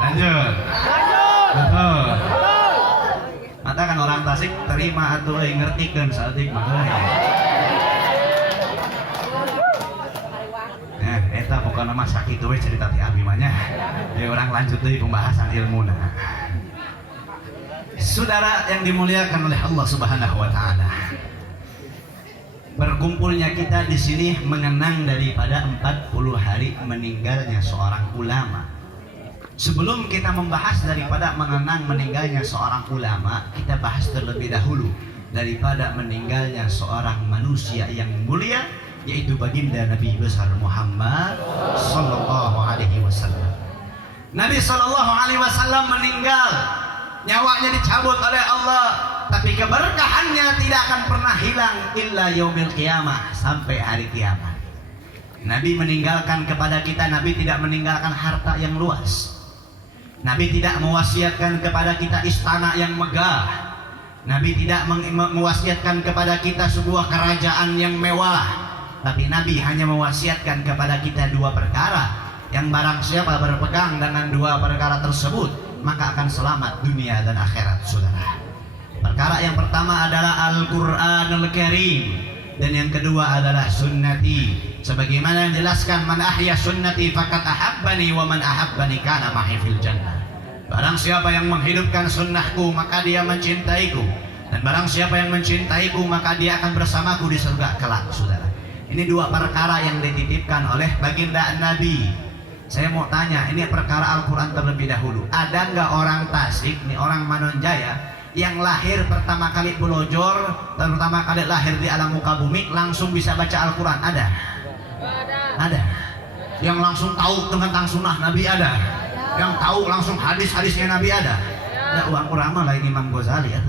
Lanjut. Betul. Mata kan orang Tasik terima atuh ngertikeun saeutik mah euy. Eta pokokna mah sakitu we cerita ti abdi mah nya. Jadi orang lanjut deui pembahasan ilmuna. Saudara yang dimuliakan oleh Allah Subhanahu wa taala. Berkumpulnya kita di sini mengenang daripada 40 hari meninggalnya seorang ulama. Sebelum kita membahas daripada mengenang meninggalnya seorang ulama, kita bahas terlebih dahulu daripada meninggalnya seorang manusia yang mulia, yaitu baginda Nabi besar Muhammad sallallahu alaihi wasallam. Nabi sallallahu alaihi wasallam meninggal, nyawanya dicabut oleh Allah, tapi keberkahannya tidak akan pernah hilang illa yaumil qiyamah, sampai hari kiamat. Nabi meninggalkan kepada kita, Nabi tidak meninggalkan harta yang luas. Nabi tidak mewasiatkan kepada kita istana yang megah. Nabi tidak mewasiatkan kepada kita sebuah kerajaan yang mewah. Tapi Nabi hanya mewasiatkan kepada kita dua perkara, yang barang siapa berpegang dengan dua perkara tersebut maka akan selamat dunia dan akhirat, saudara. Perkara yang pertama adalah Al-Qur'anul Karim, dan yang kedua adalah sunnati. Sebagaimana yang jelaskan, man ahya sunnati faqad ahabbani wa man ahabbani kana ma'i fil jannah. Barang siapa yang menghidupkan sunnahku maka dia mencintaiku, dan barang siapa yang mencintaiku maka dia akan bersamaku di surga kelak, saudara. Ini dua perkara yang dititipkan oleh baginda Nabi. Saya mau tanya, ini perkara Al-Quran terlebih dahulu. Ada nggak orang Tasik, nih orang Manonjaya, yang lahir pertama kali belojor, pertama kali lahir di alam muka bumi langsung bisa baca Al-Quran? Ada? Ada. Yang langsung tahu tentang sunnah Nabi ada? Yang tahu langsung hadis-hadisnya Nabi ada? Ya, uang ulama lain Imam Ghazali ya.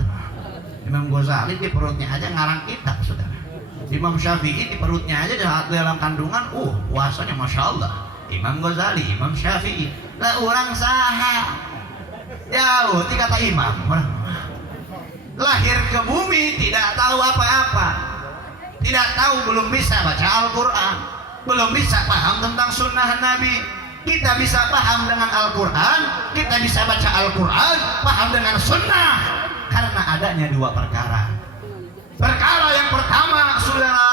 Imam Ghazali di perutnya aja ngarang kitab, saudara. Imam Syafi'i di perutnya aja dalam kandungan, puasanya Masya Allah. Imam Ghazali, Imam Syafi'i, lah orang saha jauh, kata imam, lahir ke bumi tidak tahu apa-apa, tidak tahu, belum bisa baca Al-Quran, belum bisa paham tentang sunnah Nabi. Kita bisa paham dengan Al-Quran, kita bisa baca Al-Quran, paham dengan sunnah, karena adanya dua perkara. Perkara yang pertama, saudara,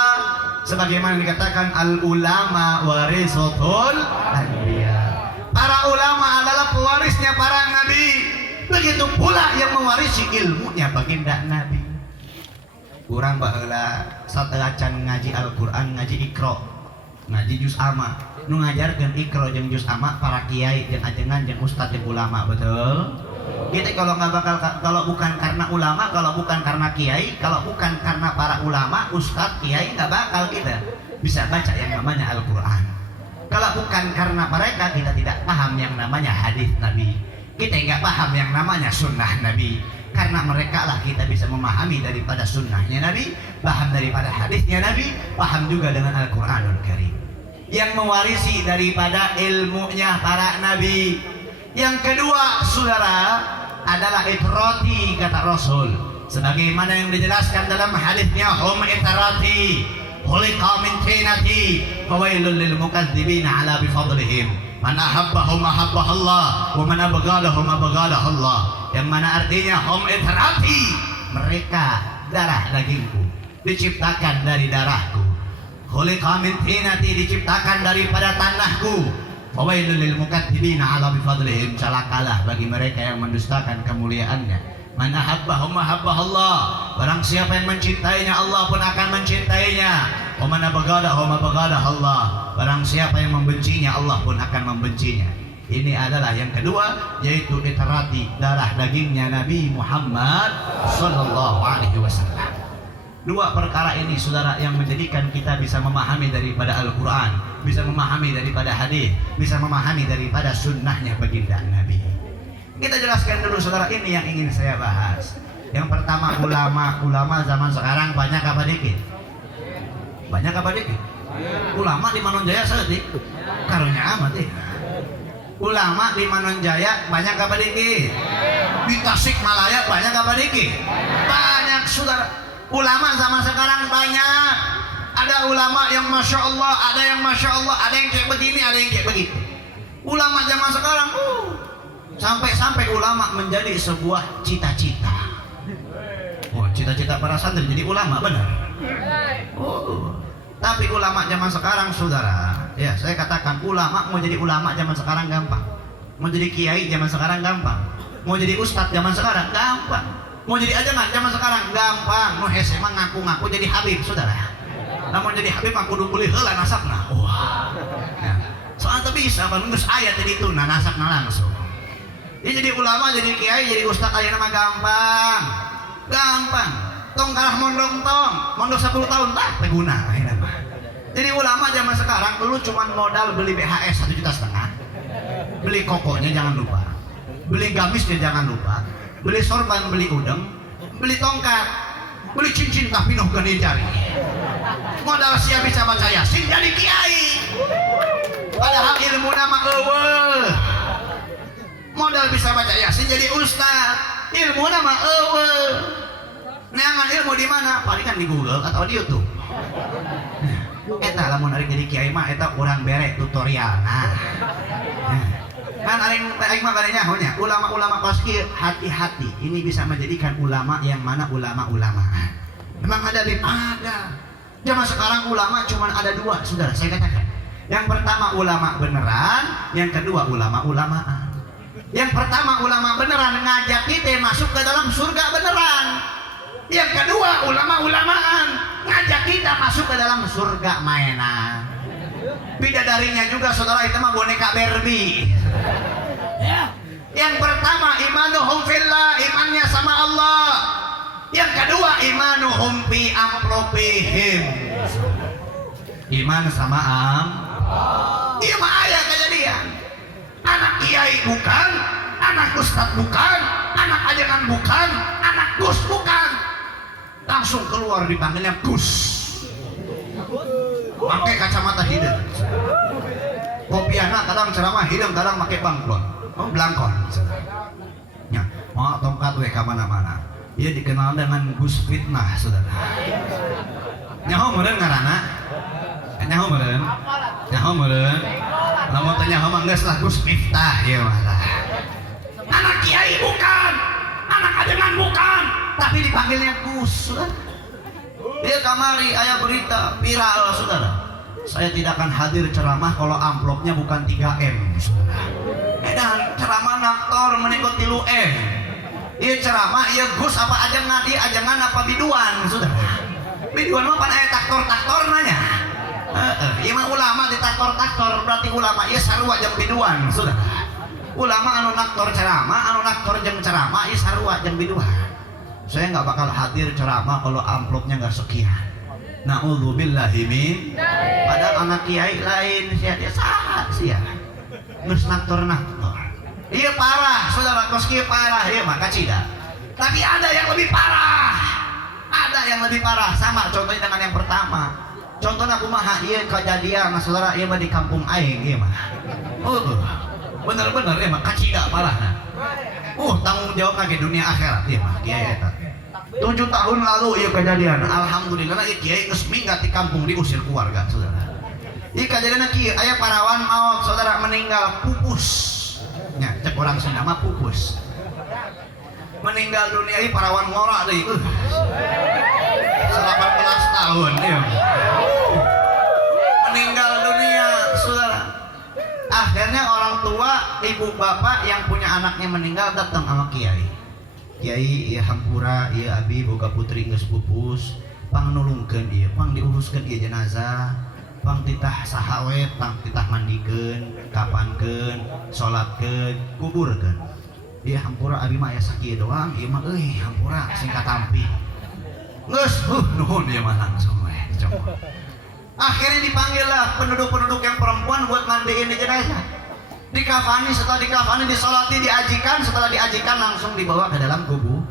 sebagaimana dikatakan al-ulama warisatul anbiya. Para ulama adalah pewarisnya para nabi. Begitu pula yang mewarisi ilmunya baginda Nabi. Kurang baheula sateuacan ngaji Al-Quran, ngaji Iqra, ngaji juz amma. Nu ngajarkeun Iqra jeung juz amma para kiai jeung ajengan jeung ustaz jeung ulama, betul? Kita kalau nggak bakal, kalau bukan karena ulama, kalau bukan karena kiai, kalau bukan karena para ulama, ustadz, kiai, nggak bakal kita bisa baca yang namanya Al-Quran. Kalau bukan karena mereka, kita tidak paham yang namanya hadis Nabi. Kita nggak paham yang namanya sunnah Nabi. Karena mereka lah kita bisa memahami daripada sunnahnya Nabi, paham daripada hadisnya Nabi, paham juga dengan Al-Quranul Karim. Yang mewarisi daripada ilmunya para nabi. Yang kedua, saudara, adalah itrati, kata Rasul, sebagaimana yang dijelaskan dalam hadisnya, hum itrati khuliqa min tinati fawailul lil mukadzibina ala bifadlihim man ahabbahum ahabbahallah wa man abghadahum abghadahallah. Yang mana artinya hum itrati, mereka darah dagingku, diciptakan dari darahku, khuliqa min tinati, diciptakan daripada tanahku, fawailul lil mukadzibina ala bifadlihim, celakalah bagi mereka yang mendustakan kemuliaannya. Man ahabbahum ahabbahallah, barang siapa yang mencintainya Allah pun akan mencintainya. Wa man abghadahum abghadahallah, barang siapa yang membencinya Allah pun akan membencinya. Ini adalah yang kedua, yaitu itrati, darah dagingnya Nabi Muhammad sallallahu alaihi wasallam. Dua perkara ini, saudara, yang menjadikan kita bisa memahami daripada Al-Quran, bisa memahami daripada hadis, bisa memahami daripada sunnahnya baginda Nabi. Kita jelaskan dulu, saudara, ini yang ingin saya bahas. Yang pertama, ulama zaman sekarang banyak apa dikit? Banyak apa dikit? Ulama di Manonjaya sedik karunya amat ya. Ulama di Manonjaya banyak apa dikit? Di Tasikmalaya banyak apa dikit? Banyak, saudara. Ulama zaman sekarang banyak. Ada ulama yang masya Allah, ada yang masya Allah, ada yang kayak begini, ada yang kayak begitu. Ulama zaman sekarang, sampai ulama menjadi sebuah cita-cita. Oh, cita-cita para santri jadi ulama, benar? Oh, tapi ulama zaman sekarang, saudara, ya saya katakan ulama mau jadi ulama zaman sekarang gampang. Mau jadi kiai zaman sekarang gampang. Mau jadi ustadz zaman sekarang gampang. Mau jadi ajangan zaman sekarang gampang. Mau SMA ngaku-ngaku jadi habib, saudara. Namun jadi habib aku kudu beli heula nasabna. Wah. Ya. Soalnya bisa ban geus aya tadi itu nasabna langsung. Dia jadi ulama, jadi kiai, jadi ustaz aya nama gampang. Gampang. Tong kalah mondok 10 tahun tah teh guna ayeuna mah. Jadi ulama zaman sekarang dulu cuma modal beli BHS 1,5 juta. Beli kokonya jangan lupa. Beli gamisnya jangan lupa. Beli sorban, beli udeng, beli tongkat, beli cincin tah pinuh ke jari. Modal siap bisa baca Yasin jadi kiai. Padahal ilmu nama eueuh. Modal bisa baca Yasin jadi ustaz. Ilmu nama eueuh. Neangan ilmu di mana? Paling kan di Google atau di YouTube. Eta lamun ari jadi kiai mah eta urang bere tutorialna. Kan aing mah bari nyahonya, ulama-ulama koski hati-hati. Ini bisa menjadikan ulama yang mana ulama-ulama. Memang ada di ada. Zaman sekarang ulama cuma ada 2, saudara. Saya katakan. Yang pertama ulama beneran, yang kedua ulama-ulamaan. Yang pertama ulama beneran ngajak kita masuk ke dalam surga beneran. Yang kedua ulama-ulamaan ngajak kita masuk ke dalam surga mainan. Bidadarinya juga saudara itu mah boneka Barbie. Yang pertama imanuhum fillah, imannya sama Allah. Yang kedua imanuhum fi amplopihim, iman sama Iya mah ayah kejadian. Anak kiai bukan, anak ustad bukan, anak ajangan bukan, anak gus bukan. Langsung keluar dipanggilnya gus. Pakai kacamata hidung. Kopiahna kadang ceramah hidung, kadang pakai bangklon. Oh belangkon. Ya, mau tongkat we ka mana-mana. Ia dikenal dengan Gus Fitnah, saudara. Nyaho meureun ngaranna? Nyaho meureun? Nyaho meureun? Lamun teh nyaho mah geus lah Gus Miftah ieu mah. Anak kiai bukan, anak ajengan bukan, tapi dipanggilnya Gus. Dia kamari aya berita viral, saudara. Saya tidak akan hadir ceramah kalau amplopnya bukan 3M, saudara. Dan ceramah naktor menikut 3M. Iya ceramah, iya Gus apa ajangan, iya ajangan apa biduan, saudara. Biduan mah pan aya taktor nanya. Iya mah ulama di taktor, berarti ulama iya sarua jeung biduan, saudara. Ulama anu naktor ceramah, anu naktor jeung ceramah iya sarua jeung biduan. Saya nggak bakal hadir ceramah kalau amplopnya nggak sekian. Na'udzubillahi min. Padahal anak kiai lain sia dia saha sia. Geus naktor. Iya parah, saudara koski parah ya maka cida. Tapi ada yang lebih parah. Ada yang lebih parah sama contohnya dengan yang pertama. Contohnya kumaha ieu kejadian saudara ieu mah di kampung aing ieu mah. Bener-bener ieu mah kacida parahna. Tanggung jawab ke dunia akhirat ieu mah kiai eta. 7 tahun lalu ieu kejadian. Alhamdulillah ieu kiai geus minggat di kampung diusir keluarga saudara. Ieu kejadianna kieu aya parawan maut saudara meninggal pupus. Ya, cek orang Sunda mah pupus. Meninggal dunia ini parawan ngora deui. 18 tahun ya. Meninggal dunia, saudara. Akhirnya orang tua, ibu bapak yang punya anaknya meninggal datang sama kiai. Kiai ieu hampura, ieu abi boga putri geus pupus, pang nulungkeun ieu, pang diuruskeun ieu jenazah. Pang titah sahawet, pang titah mandikeun, kapankeun, salatkeun, kuburkeun. Dia hampura abi mah aya sakieu doang, ieu mah euy hampura singkat tampi. Geus nuhun ieu mah langsung we dicoba. Akhirnya dipanggil lah penduduk-penduduk yang perempuan buat mandiin di jenazah. Dikafani, setelah dikafani disolati, diajikan, setelah diajikan langsung dibawa ke dalam kubur.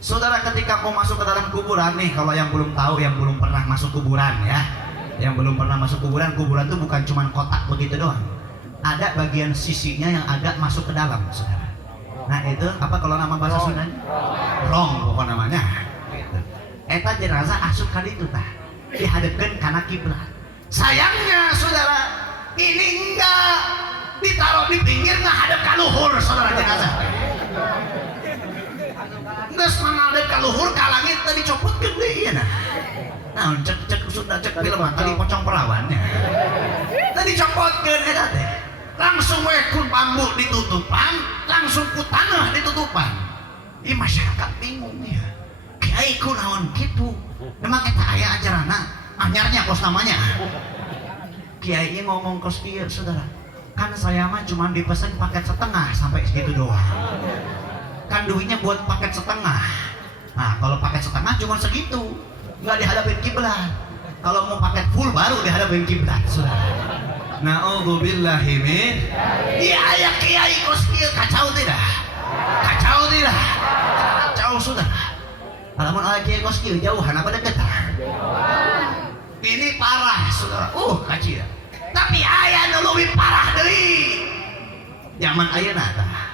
Saudara ketika mau masuk ke dalam kuburan nih, kalau yang belum tahu, yang belum pernah masuk kuburan ya. Yang belum pernah masuk kuburan itu bukan cuma kotak begitu doang. Ada bagian sisinya yang agak masuk ke dalam, saudara. Nah itu apa kalau nama bahasa Sundanya? Rong pokok namanya. Gitu. Eta jenazah asup ka ditu tah. dihadapkan karena kiblat. Sayangnya saudara, ini enggak ditaruh di pinggir ngadep ka luhur saudara jenazah. Geus ngadep ka luhur ka langit tadi copotkeun deui na. Naon cek Sunda cek film tadi pocong perawannya. Tadi copotkeun eta teh. Langsung we kun bambu ditutupan, langsung ku tanah ditutupan. Ieu masyarakat bingung ya. Kiai kunaon kitu? Memang eta aya ajarana, anyarnya kos namanya. Kiai ngomong kos kieu saudara. Kan saya mah cuma dipesan paket setengah sampai segitu doang. Kan duitnya buat paket setengah. Nah kalau paket setengah cuma segitu, nggak dihadapin kiblat. Kalau mau paket full baru dihadapin kiblat saudara. Na'udzubillahi min. Iya aya kiai kos kieu kacau tidak? Kacau tidak? Kacau saudara. Lamun aya kiai kos kieu jauhan apa deket? Ini parah saudara. Kacir. Tapi aya nu leuwih parah deui. Zaman ayeuna tah.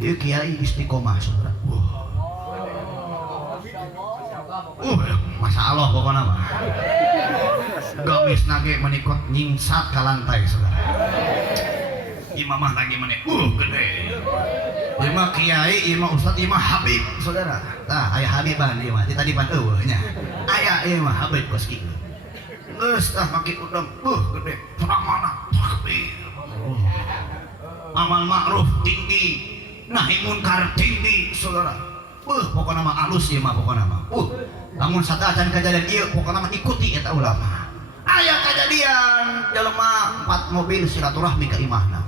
Ieu kiai istiqomah saudara. Masya Allah pokoknya mah. Gamis nage menikot nyingsat ke lantai saudara. Imamah lagi menikot gede. Imah kiai, imah ustad, imah habib saudara. Tah aya habiban ieu mah di tadi pan eueuhnya. Aya ieu mah habib kos kieu. Geus tah make udang gede. Surang mana? Takbir. Amal ma'ruf tinggi, nahi munkar tinggi saudara. Pokoknya mah alus ieu mah pokoknya mah. Namun sadacan kejadian ieu pokoknya mah ikuti eta ulama. Aya kejadian jelema 4 mobil silaturahmi ka imahna.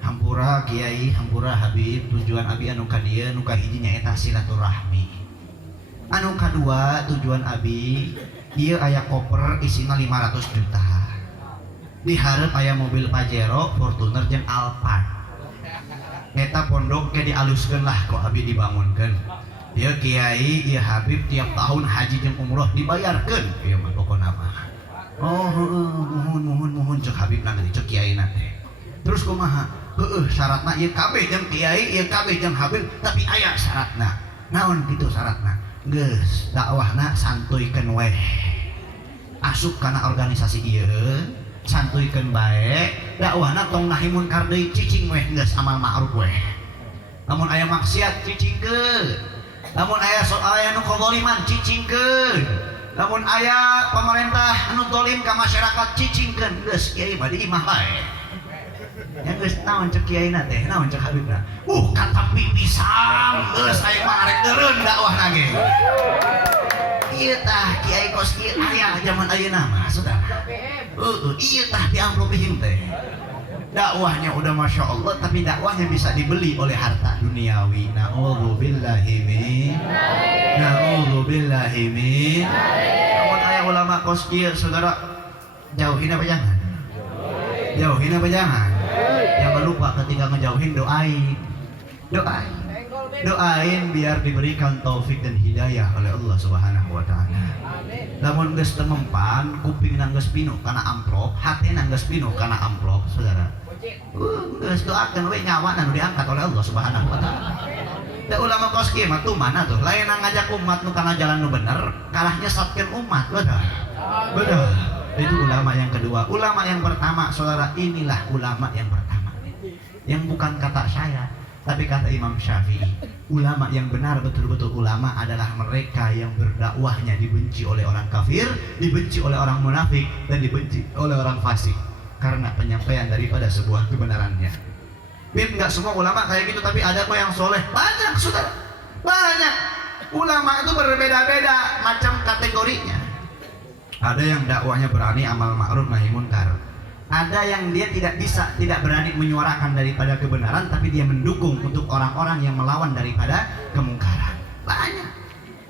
Hampura kiai, hampura habib, tujuan abi anu ka dieu nu kahiji nyaeta silaturahmi. Anu kadua tujuan abi ieu aya koper isina 500 juta. Di hareup aya mobil Pajero, Fortuner jeung Alphard. Eta pondok ge dialuskeun lah ku abi dibangunkeun. Ieu kiai, ieu habib tiap tahun haji jeung umroh dibayarkeun. Ieu mah pokona mah. Muhun cek habib nanti cek kiai nanti. Terus kumaha? Syaratna ieu kabeh jeung kiai, ieu kabeh jeung habib, tapi aya syaratna. Naon kitu syaratna? Geus dakwahna santuikeun we. Asup kana organisasi ieu, santuikeun bae, dakwahna tong nahi munkar deui cicing we geus amal ma'ruf we. Lamun aya maksiat cicingkeun. Lamun aya nu kezaliman cicingkeun. Lamun aya pemerintah anu zalim ka masyarakat cicingkeun. Geus kiai mah di imah bae. Ya geus naon cek kiaina teh, naon cek habibna. Kata pipisang geus aing mah arek deureun dakwahna ge. Ieu tah kiai kos kieu aya zaman ayeuna mah saudara. Ieu tah diamplopihin teh. Dakwahnya udah masya Allah, tapi dakwahnya bisa dibeli oleh harta duniawi. Na'udzubillahi min. Na'udzubillahi min. Namun aya ulama kos kieu saudara, jauhin apa jangan? Jauhin apa jangan? Jangan lupa ketika ngejauhin doain. Doain biar diberikan taufik dan hidayah oleh Allah Subhanahu wa taala. Lamun geus teu mempan, kuping geus pinu kana amplop, hati geus pinu kana amplop, saudara. Geus doakeun we nyawa anu diangkat oleh Allah Subhanahu wa taala. Da ulama kos kieu mah tuh mana tuh? Lain ngajak umat nu kana jalan nu bener, kalah nyesatkeun umat, betul. Itu ulama yang kedua. Ulama yang pertama, saudara, inilah ulama yang pertama. Yang bukan kata saya, tapi kata Imam Syafi'i. Ulama yang benar betul-betul ulama adalah mereka yang berdakwahnya dibenci oleh orang kafir, dibenci oleh orang munafik, dan dibenci oleh orang fasik karena penyampaian daripada sebuah kebenarannya. Bib, nggak semua ulama kayak gitu, tapi ada kok yang soleh. Banyak saudara, banyak. Ulama itu berbeda-beda macam kategorinya. Ada yang dakwahnya berani amal ma'ruf nahi munkar. Ada yang dia tidak berani menyuarakan daripada kebenaran, tapi dia mendukung untuk orang-orang yang melawan daripada kemungkaran. Banyak.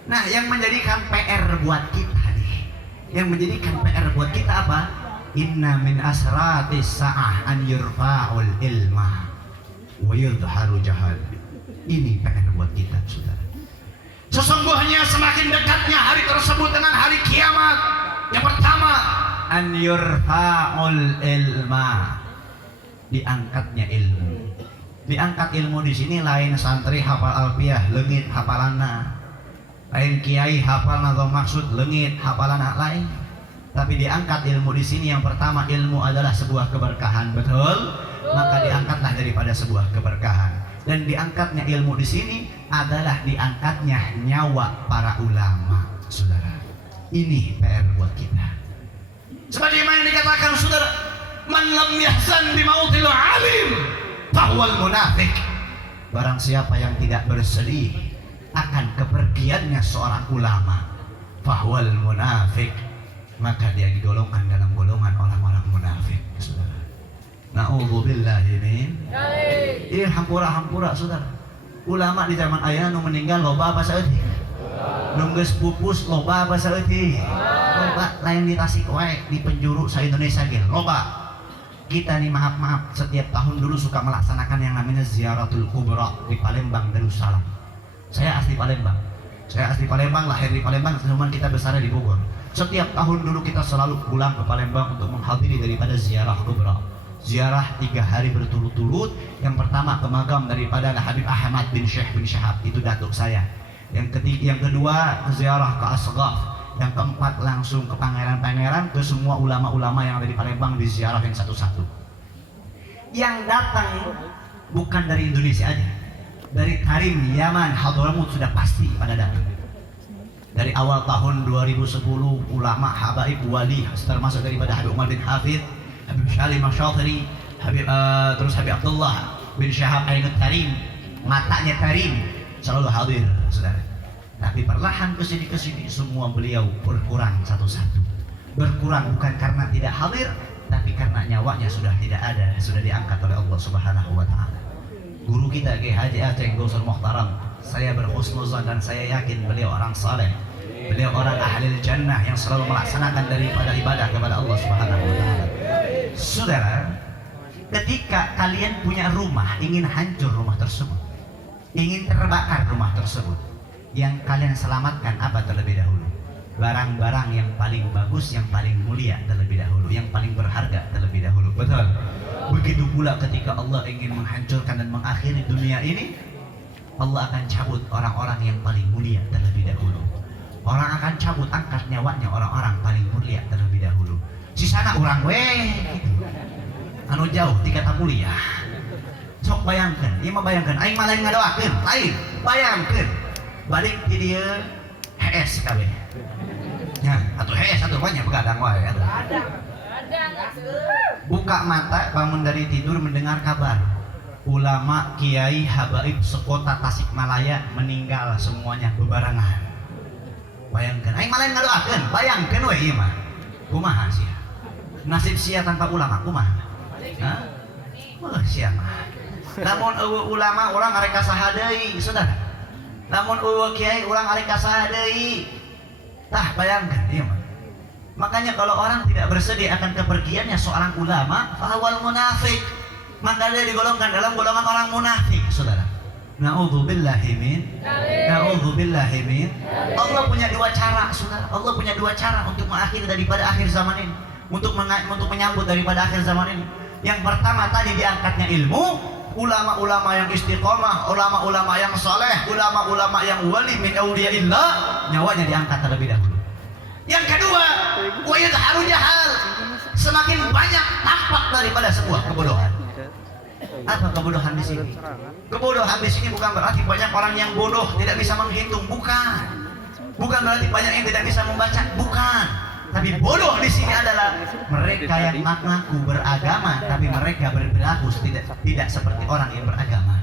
Nah, yang menjadikan PR buat kita nih, yang menjadikan PR buat kita apa? Inna min asratis sa'ah an yurfa'ul ilma wa yudharu jahal. Ini PR buat kita, saudara. Sesungguhnya semakin dekatnya hari tersebut dengan hari kiamat. Yang pertama, an yurfa'ul ilma, diangkatnya ilmu. Diangkat ilmu di sini lain santri hafal alfiyah leungit hafalanna. Lain kiai hafal nazam maksud leungit hafalan lain. Tapi diangkat ilmu di sini yang pertama, ilmu adalah sebuah keberkahan, betul? Maka diangkatlah daripada sebuah keberkahan. Dan diangkatnya ilmu di sini adalah diangkatnya nyawa para ulama, saudara. Ini PR buat kita. Sebagaimana dikatakan saudara, man lam yahzan bi mautil alim fahuwal munafiq. Barang siapa yang tidak bersedih akan kepergiannya seorang ulama, fahuwal munafiq, maka dia digolongkan dalam golongan orang-orang munafik, saudara. Na'udzubillahi min. Iya hampura saudara. Ulama di zaman aya nu meninggal loba apa saeutik? Nu geus pupus loba apa saeutik? Loba lain di Tasik wae, di penjuru sa-Indonesia ge loba. Kita nih maaf setiap tahun dulu suka melaksanakan yang namanya Ziaratul Kubra di Palembang, Darussalam. Saya asli Palembang, lahir di Palembang, cuman kita besarnya di Bogor. Setiap tahun dulu kita selalu pulang ke Palembang untuk menghadiri daripada ziarah kubra. Ziarah 3 hari berturut-turut. Yang pertama ke makam daripada Habib Ahmad bin Syekh bin Syahab, itu datuk saya. Yang kedua ke ziarah ke Asghaf. Yang keempat langsung ke pangeran-pangeran, ke semua ulama-ulama yang ada di Palembang, diziarahin satu-satu. Yang datang bukan dari Indonesia aja, dari Tarim, Yaman, Hadramut sudah pasti pada datang. Dari awal tahun 2010 ulama, habaib, wali, termasuk daripada Habib Umar bin Hafid, Habib Syalim Asy-Syatiri, terus Habib Abdullah bin Syahab Ainut Tarim, matanya Tarim, selalu hadir, saudara. Tapi perlahan kesini semua beliau berkurang satu-satu. Berkurang bukan karena tidak hadir, tapi karena nyawanya sudah tidak ada, sudah diangkat oleh Allah Subhanahu wa Ta'ala. Guru kita Kiai Haji Aceh Gausul Muhtaram, saya berhusnuzan dan saya yakin beliau orang saleh. Beliau orang ahli jannah yang selalu melaksanakan daripada ibadah kepada Allah Subhanahu wa Ta'ala. Saudara, ketika kalian punya rumah, ingin hancur rumah tersebut, ingin terbakar rumah tersebut, yang kalian selamatkan apa terlebih dahulu? Barang-barang yang paling bagus, yang paling mulia terlebih dahulu, yang paling berharga terlebih dahulu. Betul? Begitu pula ketika Allah ingin menghancurkan dan mengakhiri dunia ini, Allah akan cabut orang-orang yang paling mulia terlebih dahulu. Orang akan cabut, angkat nyawanya orang-orang paling mulia terlebih dahulu. Sisana orang gitu. Anu jauh tingkat mulia. Sok bayangkan, ieu mah bayangkan, aing mah lain ngadoakeun, lain bayangkan. Balik di dia HS kabeh. Ya, atuh HS atuh banyak begadang wae atuh. Buka mata, bangun dari tidur mendengar kabar. Ulama, kiai, habaib sekota Tasikmalaya meninggal semuanya bebarengan. Bayangkan, aing mah lain ngadoakeun, bayangkan we ieu mah. Kumaha sia? Nasib sia tanpa ulama kumaha? Hah? Wah, sia mah. Namun ulama orang arek kasaha deui, saudara. Namun kiai orang arek kasaha deui. Tah bayangkan ieu mah. Makanya kalau orang tidak bersedih akan kepergiannya seorang ulama, fahwal munafik, maka dia digolongkan dalam golongan orang munafik, saudara. Na'udzubillahi min. Allah punya 2 cara, saudara. Allah punya 2 cara untuk mengakhiri daripada akhir zaman ini, untuk menyambut daripada akhir zaman ini. Yang pertama tadi diangkatnya ilmu, ulama-ulama yang istiqomah, ulama-ulama yang soleh, ulama-ulama yang wali min auliyaillah, nyawanya diangkat terlebih dahulu. Yang kedua, wa yadharu jahal, semakin banyak tampak daripada sebuah kebodohan. Apa kebodohan di sini? Kebodohan di sini bukan berarti banyak orang yang bodoh tidak bisa menghitung, bukan. Bukan berarti banyak yang tidak bisa membaca, bukan. Tapi bodoh di sini adalah mereka yang mengaku beragama tapi mereka berperilaku tidak seperti orang yang beragama.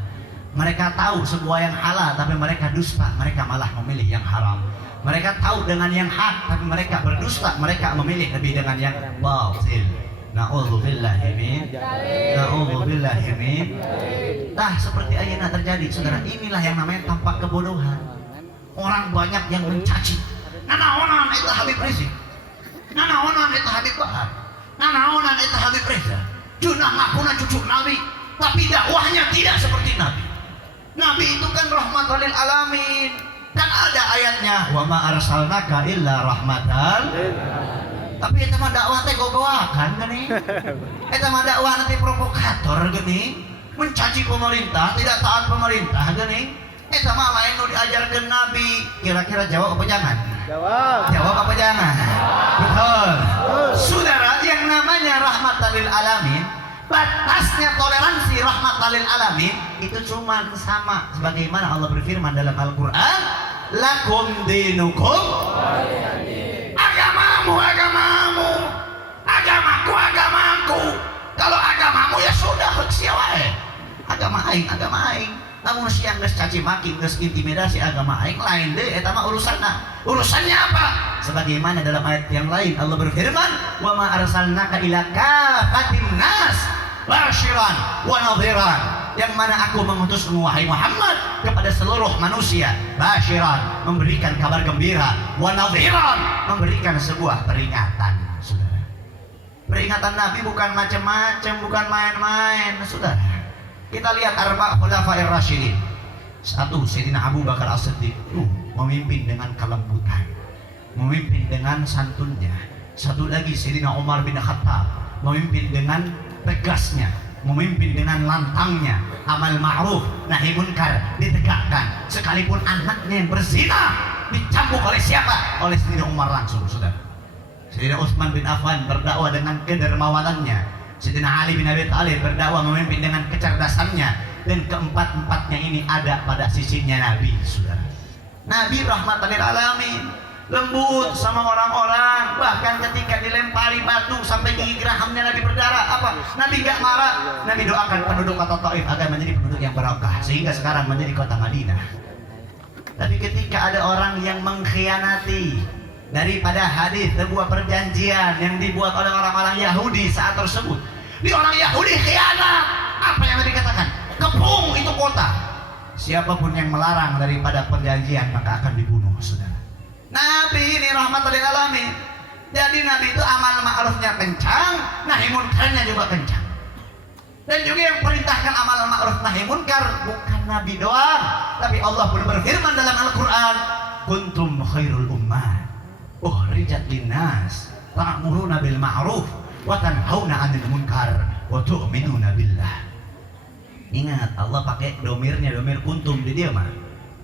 Mereka tahu sebuah yang halal tapi mereka dusta, mereka malah memilih yang haram. Mereka tahu dengan yang hak tapi mereka berdusta, mereka memilih lebih dengan yang batil. Na'udzubillahi min. Nah, seperti ayeuna terjadi, saudara. Inilah yang namanya tampak kebodohan. Orang banyak yang mencaci. Nanaonan itu Habib Rizik. Nanaonan itu Habib Bahar. Nanaonan itu Habib Reza. Junah ngakuna cucu Nabi, tapi dakwahnya tidak seperti Nabi. Nabi itu kan rahmatan lil alamin. Kan ada ayatnya, wa ma arsalnaka illa rahmatan. Tapi eta mah dakwah teh gogoakan geuning. Eta mah dakwah nanti provokator geuning, mencaci pemerintah, tidak taat pemerintah geuning. Sama lain nu diajarkan Nabi. Kira-kira jawab apa jangan? Jawab. Jawab apa jangan? Betul. Saudara, yang namanya rahmatan lil alamin, batasnya toleransi rahmatan lil alamin itu cuma sama sebagaimana Allah berfirman dalam Al-Qur'an, lakum dinukum, agamamu agamamu, agamaku agamaku. Kalau agamamu ya sudah siapa agama aing agama aing. Namun siang geus caci maki, geus intimidasi agama aing lain deh eta mah urusanna. Urusannya apa? Sebagaimana dalam ayat yang lain Allah berfirman, "Wa ma arsalnaka ila kafatin nas basyiran wa nadhiran." Yang mana aku mengutus wahai Muhammad kepada seluruh manusia, basyiran memberikan kabar gembira, wa nadhiran memberikan sebuah peringatan. Saudara, peringatan Nabi bukan macam-macam, bukan main-main, saudara. Kita lihat arba' khulafair rasyidin. Satu, Sayyidina Abu Bakar As-Siddiq memimpin dengan kelembutan, memimpin dengan santunnya. Satu lagi Sayyidina Umar bin Khattab memimpin dengan tegasnya, memimpin dengan lantangnya. Amal ma'ruf nahi munkar ditegakkan, sekalipun anaknya yang berzina dicambuk oleh siapa? Oleh Sayyidina Umar langsung, saudara. Sayyidina Utsman bin Affan berdakwah dengan kedermawanannya. Sayyidina Ali bin Abi Thalib berdakwah memimpin dengan kecerdasannya, dan keempat-empatnya ini ada pada sisinya Nabi, saudara. Nabi rahmatan lil alamin, lembut sama orang-orang, bahkan ketika dilempari batu sampai gigi gerahamnya Nabi berdarah, apa? Nabi gak marah. Nabi doakan penduduk kota Taif agar menjadi penduduk yang barokah, sehingga sekarang menjadi kota Madinah. Tapi ketika ada orang yang mengkhianati daripada hadis sebuah perjanjian yang dibuat oleh orang-orang Yahudi saat tersebut, di orang Yahudi khianat, apa yang Nabi katakan? Kepung itu kota. Siapapun yang melarang daripada perjanjian maka akan dibunuh, saudara. Nabi ini rahmatan lil alamin. Jadi Nabi itu amal ma'rufnya kencang, nahi munkarnya juga kencang. Dan juga yang perintahkan amal ma'ruf nahi munkar bukan Nabi doang, tapi Allah pun berfirman dalam Al-Qur'an, kuntum khairul ummah ukhrijat linnas ta'muruna bil ma'ruf wa tanhauna 'anil munkar wa tu'minuna billah. Ingat, Allah pakai domirnya, domir kuntum di dia mah.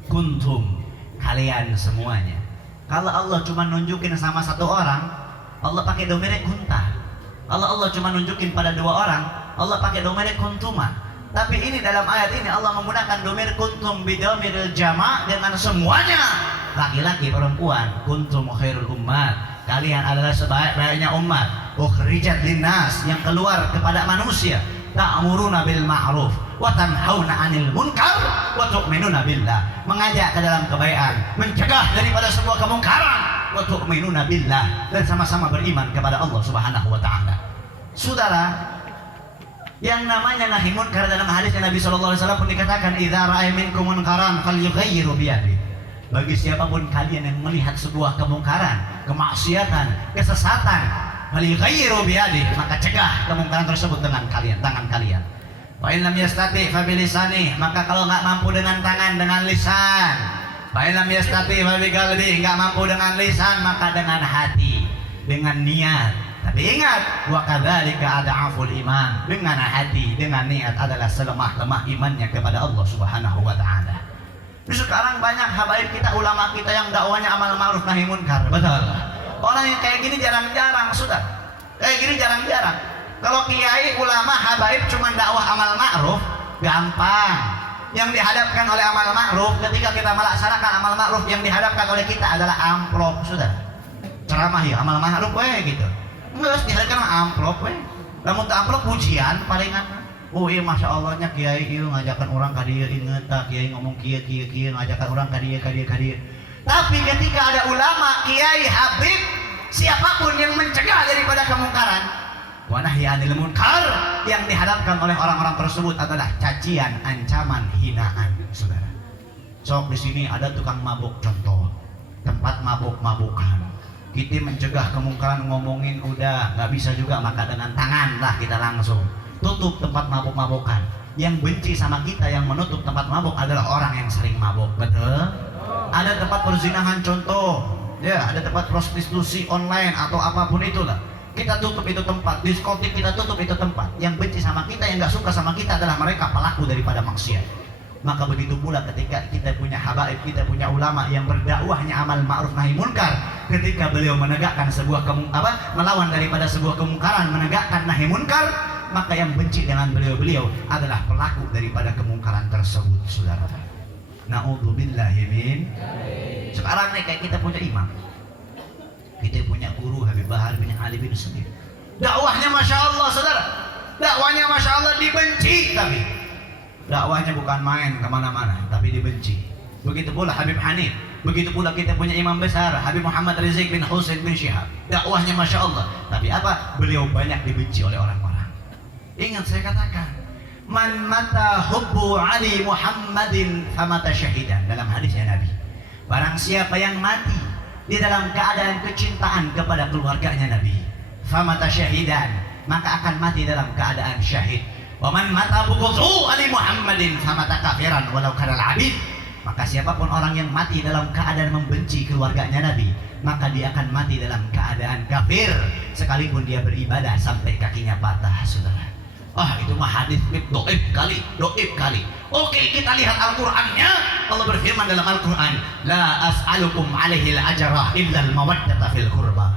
Kuntum, kalian semuanya. Kalau Allah cuma nunjukin sama satu orang, Allah pakai domirnya kunta. Kalau Allah cuma nunjukin pada dua orang, Allah pakai domirnya kuntuma. Tapi ini dalam ayat ini Allah menggunakan domir kuntum bidomiril jama' dengan semuanya. Laki-laki, perempuan, kuntum khairul ummat, kalian adalah sebaik-baiknya umat, ukhrijat linnas, yang keluar kepada manusia, ta'muruna bil ma'ruf wa tanhauna 'anil munkar wa tu'minuna billah, mengajak ke dalam kebaikan, mencegah daripada sebuah kemungkaran, wa tu'minuna billah, dan sama-sama beriman kepada Allah Subhanahu wa taala. Saudara, yang namanya nahi munkar dalam hadis Nabi sallallahu alaihi wasallam pun dikatakan, idza ra'a minkum munkaran falyughayyiru bi yadihi. Bagi siapapun kalian yang melihat sebuah kemungkaran, kemaksiatan, kesesatan, falyughayyiru bi yadihi, maka cegah kemungkaran tersebut dengan kalian, tangan kalian. Fa in lam yastati fa bi lisanihi, maka kalau enggak mampu dengan tangan, dengan lisan. Fa in lam yastati fa bi qalbi, enggak mampu dengan lisan, maka dengan hati, dengan niat. Tapi ingat, wa kadzalika ad'aful iman, dengan hati, dengan niat adalah selemah-lemah imannya kepada Allah Subhanahu wa taala. Sekarang banyak habaib kita, ulama kita yang dakwanya amal ma'ruf nahi munkar. Betul. Orang yang kayak gini jarang-jarang, sudah. Kayak gini jarang-jarang. Kalau kiai, ulama, habaib cuma dakwah amal ma'ruf, gampang. Yang dihadapkan oleh amal ma'ruf, ketika kita melaksanakan amal ma'ruf, yang dihadapkan oleh kita adalah amplop, sudah. Ceramah ya amal ma'ruf gitu. Enggak, dihadapkan amplop namun amplop pujian palingan. Oh iya, masya Allahnya kiai iya ngajakan orang kadia, inget tak kiai ngomong kia ngajakan orang kadia. Tapi ketika ada ulama, kiai, habib, siapapun yang mencegah daripada kemungkaran, wa nahyi 'anil munkar, yang dihadapkan oleh orang-orang tersebut adalah cacian, ancaman, hinaan, saudara. Sok di sini ada tukang mabuk, contoh tempat mabuk-mabukan. Kita mencegah kemungkaran, ngomongin udah nggak bisa juga, maka dengan tangan lah kita langsung tutup tempat mabuk-mabukan. Yang benci sama kita, yang menutup tempat mabuk adalah orang yang sering mabuk. Betul? Ada tempat perzinahan, contoh ya, ada tempat prostitusi online atau apapun itulah, kita tutup itu tempat. Diskotik kita tutup itu tempat. Yang benci sama kita, yang nggak suka sama kita adalah mereka pelaku daripada maksiat. Maka begitu pula ketika kita punya habaib, kita punya ulama yang berdakwahnya amal ma'ruf nahi munkar, ketika beliau menegakkan sebuah melawan daripada sebuah kemungkaran, menegakkan nahi munkar, maka yang benci dengan beliau-beliau adalah pelaku daripada kemungkaran tersebut, saudara. Na'udzubillahi min. Sekarang nih kayak kita punya imam, kita punya guru Habib Bahar bin Ali bin Sudin. Dakwahnya Masya Allah, saudara. Dakwahnya Masya Allah, dibenci, tapi dakwahnya bukan main kemana-mana, tapi dibenci. Begitu pula Habib Hanif. Begitu pula kita punya imam besar Habib Muhammad Rizik bin Husain bin Syihab. Dakwahnya Masya Allah, tapi apa? Beliau banyak dibenci oleh orang-orang. Ingat saya katakan, man mata hubbu Ali Muhammadin famata syahidan, dalam hadisnya Nabi. Barang siapa yang mati di dalam keadaan kecintaan kepada keluarganya Nabi, famata syahidan, maka akan mati dalam keadaan syahid. Wa man mata bughdu Ali Muhammadin famata kafiran walau kana al-abid. Maka siapapun orang yang mati dalam keadaan membenci keluarganya Nabi, maka dia akan mati dalam keadaan kafir sekalipun dia beribadah sampai kakinya patah, saudara. Itu mah hadis doib kali. Oke, kita lihat Al-Qur'annya. Allah berfirman dalam Al-Qur'an, la as'alukum alaihi al-ajra illa al-mawaddata fil qurba.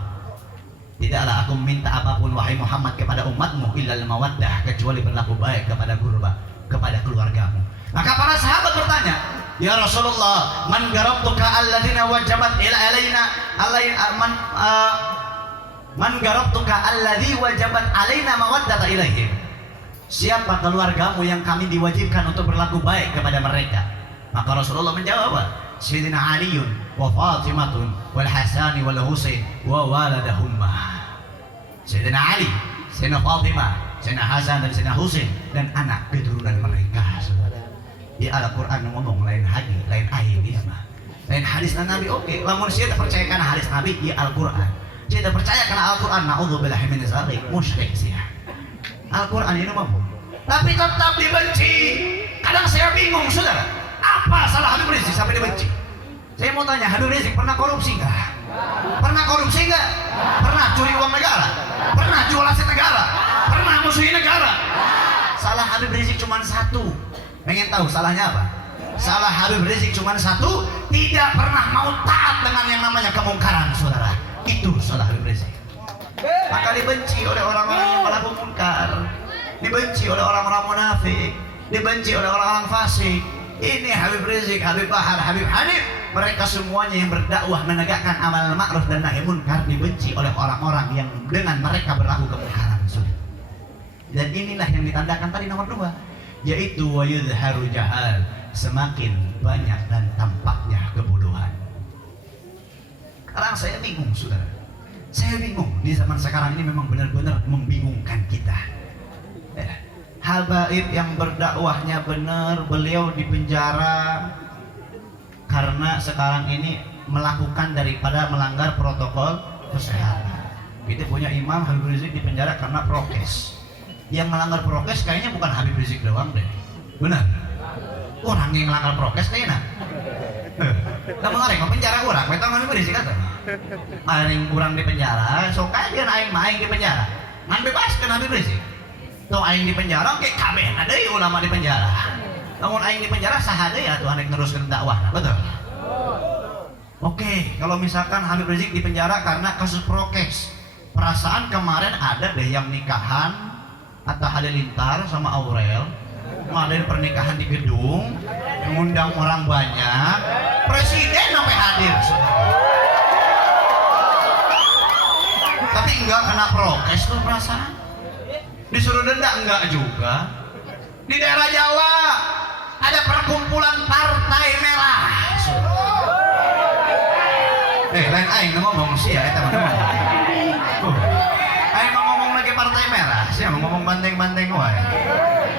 Tidaklah aku minta apapun wahai Muhammad kepada umatmu illal mawaddah, kecuali berlaku baik kepada kurba, kepada keluargamu. Maka para sahabat bertanya, ya Rasulullah, man garabtuka alladzina wajabat alaina man garabtuka alladzi wajabat alaina mawaddata ilaihim. Siapa keluargamu yang kami diwajibkan untuk berlaku baik kepada mereka? Maka Rasulullah menjawab, Sayyidina Aliun wa Fatimatun wal Hasani wal Husain wa waladahumma. Sayyidina Ali, Sayyidina Fatimah, Sayyidina Hasan dan Sayyidina Husain dan anak keturunan mereka, saudara. Di Al-Qur'an ngomong lain hadis, lain ayat dia mah. Lain hadis Nabi, oke. Lamun saya tak percaya karena hadis Nabi di Al-Qur'an. Saya tak percaya karena Al-Qur'an, naudzubillahi min dzalik, musyrik sih. Al-Qur'an ini ngomong, tapi tetap dibenci. Kadang saya bingung, saudara. Apa salah Habib Rizik sampai dibenci? Saya mau tanya, Habib Rizik pernah korupsi enggak? Pernah korupsi enggak? Pernah curi uang negara? Pernah jual aset negara? Pernah musuhi negara? Salah Habib Rizik cuma satu. Pengen tahu salahnya apa? Salah Habib Rizik cuma satu, tidak pernah mau taat dengan yang namanya kemungkaran, saudara. Itu salah Habib Rizik. Maka dibenci oleh orang-orang yang melakukan munkar, dibenci oleh orang-orang munafik, dibenci oleh orang-orang fasik. Ini Habib Rizik, Habib Bahar, Habib Hanif, mereka semuanya yang berdakwah menegakkan amal ma'ruf dan nahi munkar dibenci oleh orang-orang yang dengan mereka berlaku kemungkaran. Dan inilah yang ditandakan tadi nomor 2, yaitu wa yudharu jahal, semakin banyak dan tampaknya kebodohan. Sekarang saya bingung, saudara. Saya bingung, di zaman sekarang ini memang benar-benar membingungkan kita. Habaib yang berdakwahnya benar, beliau dipenjara karena sekarang ini melakukan daripada melanggar protokol kesehatan. Kita punya Imam Habib Rizik dipenjara karena prokes. Yang melanggar prokes kayaknya bukan Habib Rizik doang deh. Benar? Orang yang melanggar prokes kayaknya. Kamu ngareng mau penjara orang, betul Habib Rizik kata. Aing kurang dipenjara, so kayak aing main di penjara. Ngan bebaskan Habib Rizik. Tuh aing di penjara, kayak kabeh ada ulama di penjara. Namun aing di penjara sah ada ya tuh aing teruskan dakwah, betul? Oke, kalau misalkan Habib Rizik di penjara karena kasus prokes, perasaan kemarin ada deh yang nikahan Atta Halilintar sama Aurel, ngadain pernikahan di gedung, mengundang orang banyak, presiden sampai hadir. Tapi enggak kena prokes tuh perasaan. Disuruh denda enggak juga. Di daerah Jawa ada perkumpulan Partai Merah. Lain aing ngomong sih ya teman-teman. Aing mau ngomong lagi Partai Merah, sih mau ngomong banteng-banteng wae.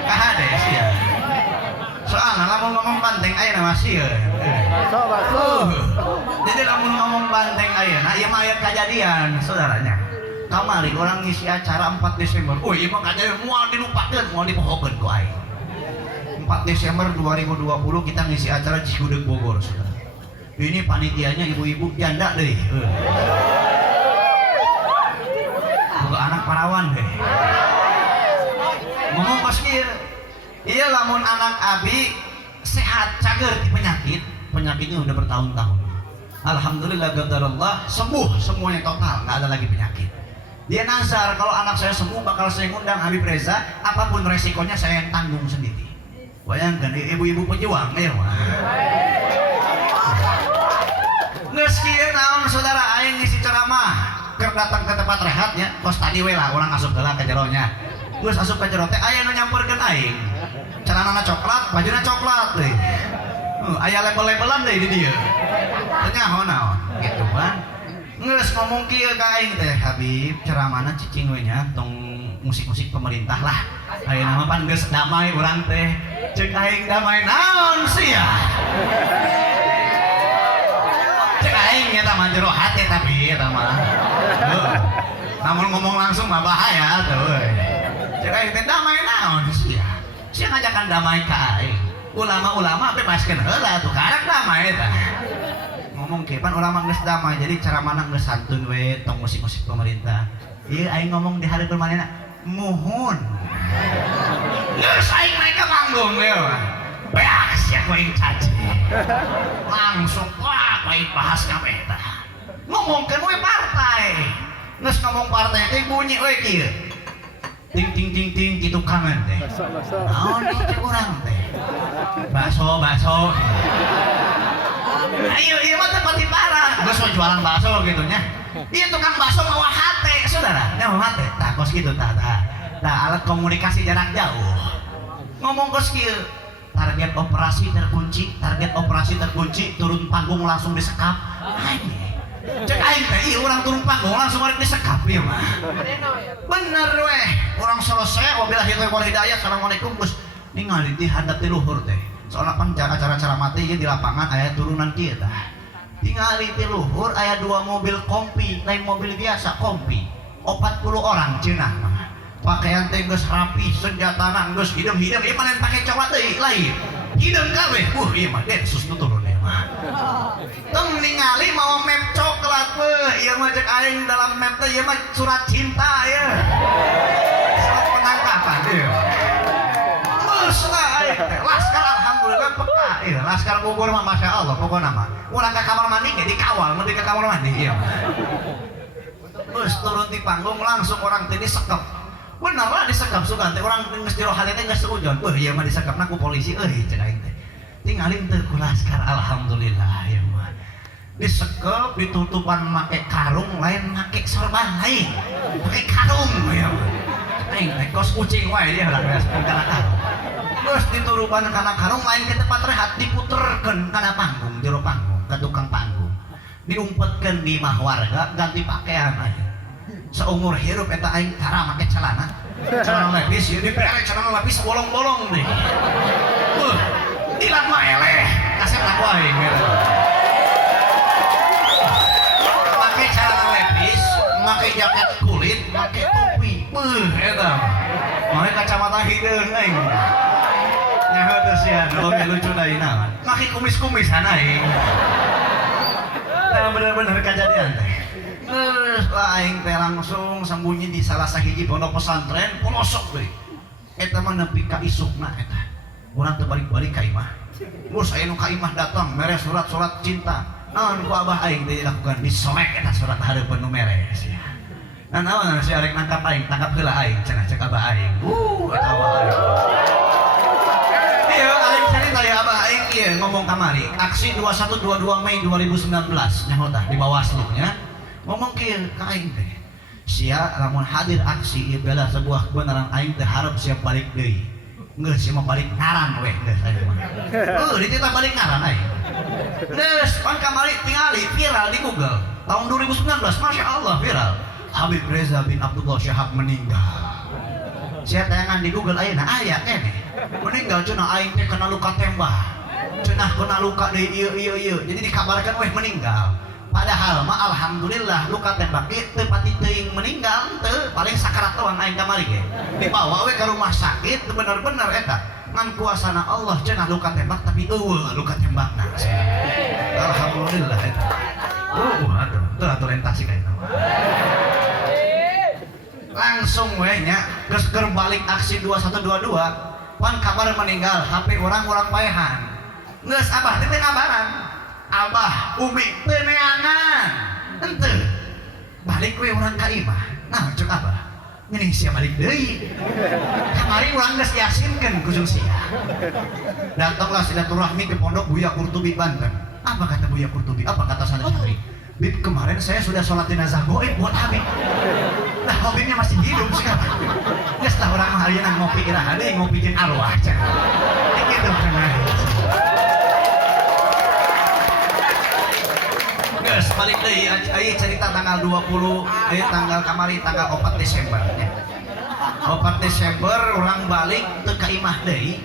Kahade sih ya. Soalnya lamun ngomong banteng ayeuna masih ya. Jadi lamun ngomong banteng ayeuna ieu mah aya kejadian saudaranya. Kamari orang ngisi acara 4 Desember. Oh iya mah kejadian moal dilupakeun, moal dipohokeun ku aing. 4 Desember 2020 kita ngisi acara Cigudeg Bogor, saudara. Ini panitianya ibu-ibu janda deh. Boga anak parawan deh. Ngomong pas kieu. Iya lamun anak abi sehat cager di penyakitnya udah bertahun-tahun. Alhamdulillah qadarullah sembuh semuanya total, nggak ada lagi penyakit. Dia nazar kalau anak saya sembuh bakal saya ngundang Habib Reza, apapun resikonya saya yang tanggung sendiri. Bayangkan ibu-ibu pejuang ya. Geus kieu naon saudara aing ngisi ceramah keur datang ke tempat rehatnya, kos tadi we lah urang asup heula ka jeronya. Geus asup ka jero teh aya nu nyamperkeun aing. Celanana coklat, bajuna coklat deui. Aya label-labelan deui di dieu. Teu nyaho naon gitu kan. Geus ngomong kieu ka aing teh, Habib ceramahna cicing we nya tong musik-musik pemerintah lah. Ayeuna mah pan geus damai urang teh. Ceuk aing damai naon sia. Cek aing eta mah jero hati tapi eta mah. Namun ngomong langsung mah bahaya tuh. Cek aing teh damai naon sia. Sia ngajakan damai ka aing. Ulama-ulama bebaskeun heula tuh karek damai eta. Ngomong ke pan ulama geus damai jadi ceramahna geus santun we tong musik-musik pemerintah. Ieu aing ngomong di hareupeun manehna muhun. Geus aing naik ke panggung we. Beas ya aing caci. Langsung wah aing bahas kabeh tah. Ngomongkeun we partai. Geus ngomong partai teh bunyi we kieu. Ting ting ting ting kitu kangen teh. Naon cek urang teh. Bakso. Ayo ieu mah tempat parah. Geus jualan bakso gitu nya. Ieu tukang bakso mawa hate, saudara. Nyawa hate. Tah kos kitu tah. Tah alat komunikasi jarak jauh. Ngomong kos kieu. Target operasi terkunci, turun panggung langsung disekap. Cek aing teh ieu urang turun panggung langsung arek disekap ieu mah. Bener weh, urang selesai wabillahi taufiq wal hidayah. Assalamualaikum Gus. Ningali di hadap ti luhur teh. Soalna pan acara-acara mati ieu di lapangan aya turunan kieu tah. Tingali ti luhur aya 2 mobil kompi, lain mobil biasa kompi. 40 orang cenah mah. Pakaian teh geus rapi, senjatana geus hideung-hideung, ieu mah lain pake coklat deui, lain. Hideung kabeh. Ieu mah Densus nu turun ieu mah. Tong ningali mau map coklat beuh, ieu mah cek aing dalam map teh ieu mah surat cinta ieu. Surat penangkapan ieu. Musna aing teh laskar alhamdulillah peka ieu. Laskar Bogor mah masyaallah pokona mah. Urang ka kamar mandi ge dikawal, mun di ka kamar mandi ieu. Geus turun di panggung langsung orang teh disekep. Bener lah disekap sugan teh urang geus jero hale teh geus seujon. Ieu mah disekapna ku polisi euy cek aing teh. Tinggalin teu ku laskar alhamdulillah ieu mah. Disekep ditutupan make karung lain make sorban lain. Make karung ieu mah. Aing teh kos kucing wae dia heula geus kana karung. Geus diturupan kana karung lain ke tempat rehat diputerkeun kana panggung jero panggung ka tukang panggung. Diumpetkeun di mah warga ganti pakaian aja. Seumur hidup eta aing tara make celana lepis ieu dipere celana lepis bolong-bolong deh. Dilat mah eleh kasep aku aing make celana lepis, make jaket kulit, make topi. Eta make kacamata hideung aing. Nyaho teh sia oge lucu deui naon. Make kumis-kumisan aing. Tah bener-bener kejadian teh. Aing teh langsung sembunyi di salah sahiji pondok pesantren pelosok deui. Eta mah nepi ka isukna eta. Urang teu balik-balik ka imah. Mus aya nu ka imah datang mere surat-surat cinta. Naon ku abah aing teh dilakukan disolek eta surat hareupeun nu mere sia. Naon si arek nangkap aing, tangkap heula aing cenah cek abah aing. Eta abah aing. Ieu aing cerita ya abah aing ieu ngomong kamari. Aksi 2122 Mei 2019 nyaho tah di Bawaslu nya. Ngomong kieu ka aing teh. Sia lamun hadir aksi ieu bela sebuah kebenaran aing teh hareup siap balik deui. Geus sia mah balik ngaran we geus aya mah. Dititah balik ngaran aing. Geus pan kamari tingali viral di Google tahun 2019 masyaallah viral. Habib Reza bin Abdullah Syahab meninggal. Sia tayangan di Google ayeuna aya keneh. Meninggal cenah aing teh kena luka tembak. Cenah kena luka deui ieu. Jadi dikabarkan weh meninggal. Padahal mah alhamdulillah luka tembak ieu teu pati teuing meninggal teu, paling sakarat doang aing kamari ge. Dibawa we ka rumah sakit bener-bener eta. Ngan kuasana Allah cenah luka tembak tapi eueuh luka tembakna. Alhamdulillah eta. Aduh, teu orientasi ka eta. Langsung we nya geus keur balik aksi 2122 pan kabar meninggal HP orang paehan. Nges abah teh kabaran. Abah umi teu neangan. Henteu. Balik we urang ka imah. Nah, cek abah. Ngening sia balik deui. Kamari urang geus yasinkeun ku sia. Datanglah silaturahmi ke pondok Buya Kurtubi Banten. Apa kata Buya Kurtubi? Apa kata santri? Bib, kemarin saya sudah sholat jenazah goib buat Habib. Nah, Habibnya masih hidup sekarang. Geus tah urang mah ayeuna ngopi iraha deui ngopi jeung arwah cenah. Kitu cenah. Geus balik deui aya cerita tanggal 20 tanggal kamari tanggal 4 Desember nya. 4 Desember orang balik teu ka imah deui.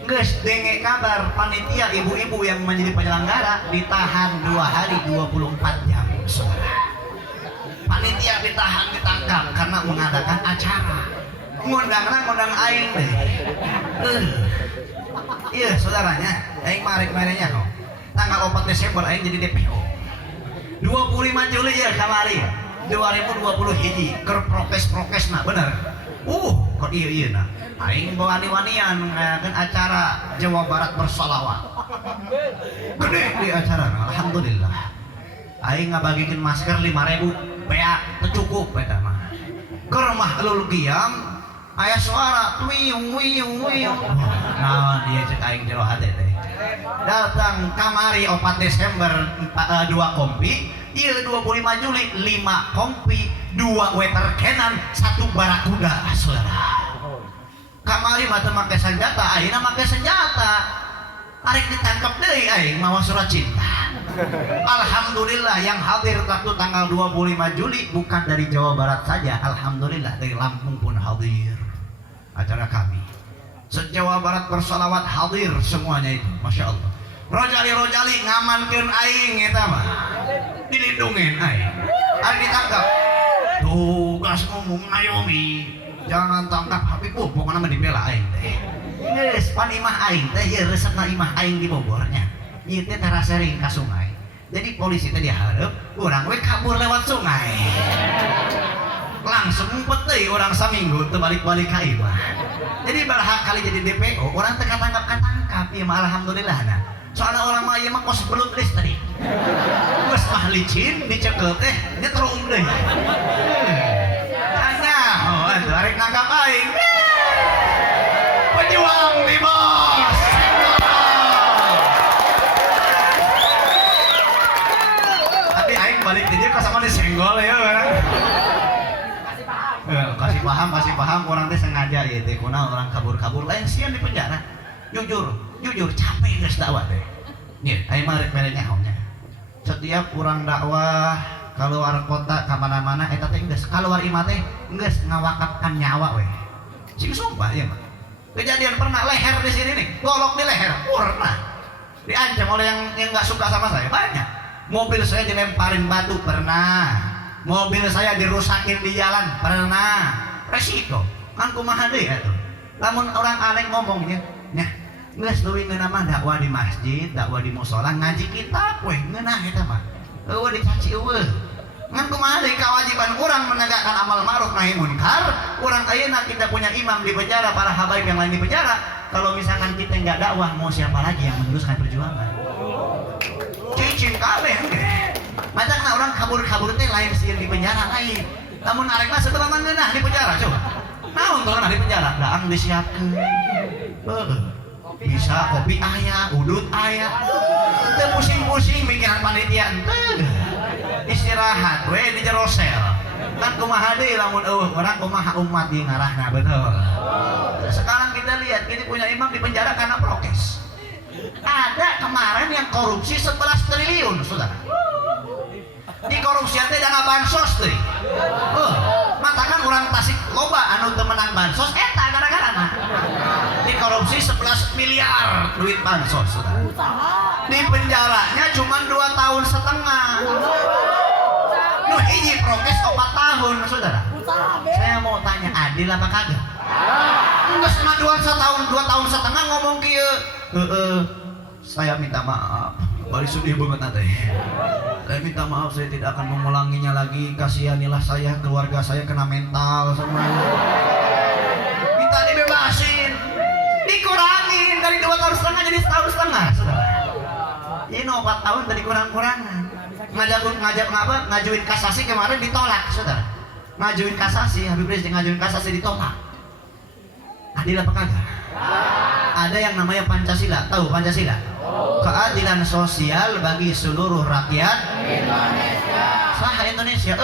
Geus denge kabar panitia ibu-ibu yang menjadi penyelenggara ditahan 2 hari 24 jam. Saudara. Panitia ditahan ditangkap karena mengadakan acara. Ngundang aing deh. Iya saudaranya, aing marek-mareknya kok. Tanggal 4 Desember aing jadi DPO. 25 Juli ya kamari 2020 hiji keur prokes-prokesna bener. Kok iya nah. Aing wani-wanian ngayakeun acara Jawa Barat bersolawat. Gede di acara alhamdulillah. Aing ngabagikeun masker 5.000 pea teu cukup eta mah. Keur mah elul qiyam aya suara wiyung. Naon ieu cek aing jero hate teh. Datang kamari 4 Desember 2 kompi, ieu 25 Juli 5 kompi, 2 weter cannon, 1 barakuda saudara. Kamari mah teu make senjata, ayeuna make senjata. Arek ditangkap deui aing mawa surat cinta. Alhamdulillah yang hadir waktu tanggal 25 Juli bukan dari Jawa Barat saja, alhamdulillah dari Lampung pun hadir acara kami. Se-Jawa Barat bersolawat hadir semuanya itu, masya Allah. Rojali ngamankeun aing eta mah, dilindungin aing. Ari ditangkap, tugas ngomong ngayomi, jangan tangkap Habib, pokoknya mah dibela aing teh. Geus pan imah aing teh ieu resepna imah aing di Bogornya. Ieu teh tarasering ka sungai. Jadi polisi teh dihareup, urang we kabur lewat sungai. Langsung ngumpet deui urang saminggu teu balik-balik ka imah. Jadi berhak kali jadi DPO, orang teh katangkap, ya mah alhamdulillah nah. Soalnya orang mah ieu mah kos belut geus tadi. Geus mah licin dicekel teh nyetrum deui. Nah, atuh arek nangkap aing. Pejuang di bos. Tapi aing balik di dieu kasama disenggol ya orang. Kasih paham orang teh sengaja ya teh kunaon orang kabur lain sian di penjara. Jujur capek geus dakwah teh. Nih, aing mah rek mere nyahonya. Setiap urang dakwah keluar kota ka mana-mana eta teh geus kaluar imah teh geus ngawakafkan nyawa we. Sing sumpah ya mah. Kejadian pernah leher di sini nih, golok di leher pernah. Diancam oleh yang enggak suka sama saya banyak. Mobil saya dilemparin batu pernah. Mobil saya dirusakin di jalan pernah. Resiko kan kumaha deui atuh. Lamun orang aneh ngomongnya nya geus leuwihna mah dakwah di masjid, dakwah di mushola, ngaji kitab we ngeunah eta mah. Eueuh dicaci eueuh. Ngan kumaha deui kewajiban urang menegakkan amal ma'ruf nahi munkar. Urang ayeuna kita punya imam di penjara, para habaib yang lain di penjara. Kalau misalkan kita enggak dakwah, mau siapa lagi yang meneruskan perjuangan? Cicing kabeh ge. Macamna orang kabur teh lain sieun di penjara lain. Namun arekna setelah mangeunah di penjara coba. Naon tong di penjara? Daang disiapkeun. Bisa kopi aya, udut aya. Teu pusing-pusing mikiran panitia teu. Istirahat we di jero sel. Kan kumaha deui lamun eueuh urang kumaha umat di ngarahna betul. Sekarang kita lihat ini punya imam di penjara karena prokes. Ada kemarin yang korupsi 11 triliun, saudara. Di korupsi teh dana bansos teh. Matakan orang Tasik loba anu teu menang bansos eta gara-garana. Di korupsi 11 miliar duit bansos, saudara. Di penjaranya cuma 2 tahun setengah. Nu hiji prokes 4 tahun, saudara. Saya mau tanya adil apa kagak? Geus mah 2 tahun setengah ngomong kieu. Saya minta maaf. Bari sedih banget nanti. Saya minta maaf, saya tidak akan mengulanginya lagi. Kasihanilah saya, keluarga saya kena mental semuanya. Minta dibebasin, dikurangin dari 2 tahun setengah jadi setahun setengah, saudara. Ini 4 tahun tadi kurang-kurangan. Ngajuin kasasi kemarin ditolak, saudara. Ngajuin kasasi, Habib Rizik ngajuin kasasi ditolak. Adil apa kagak? Ada yang namanya Pancasila, tahu Pancasila? Keadilan sosial bagi seluruh rakyat Indonesia. Sah Indonesia.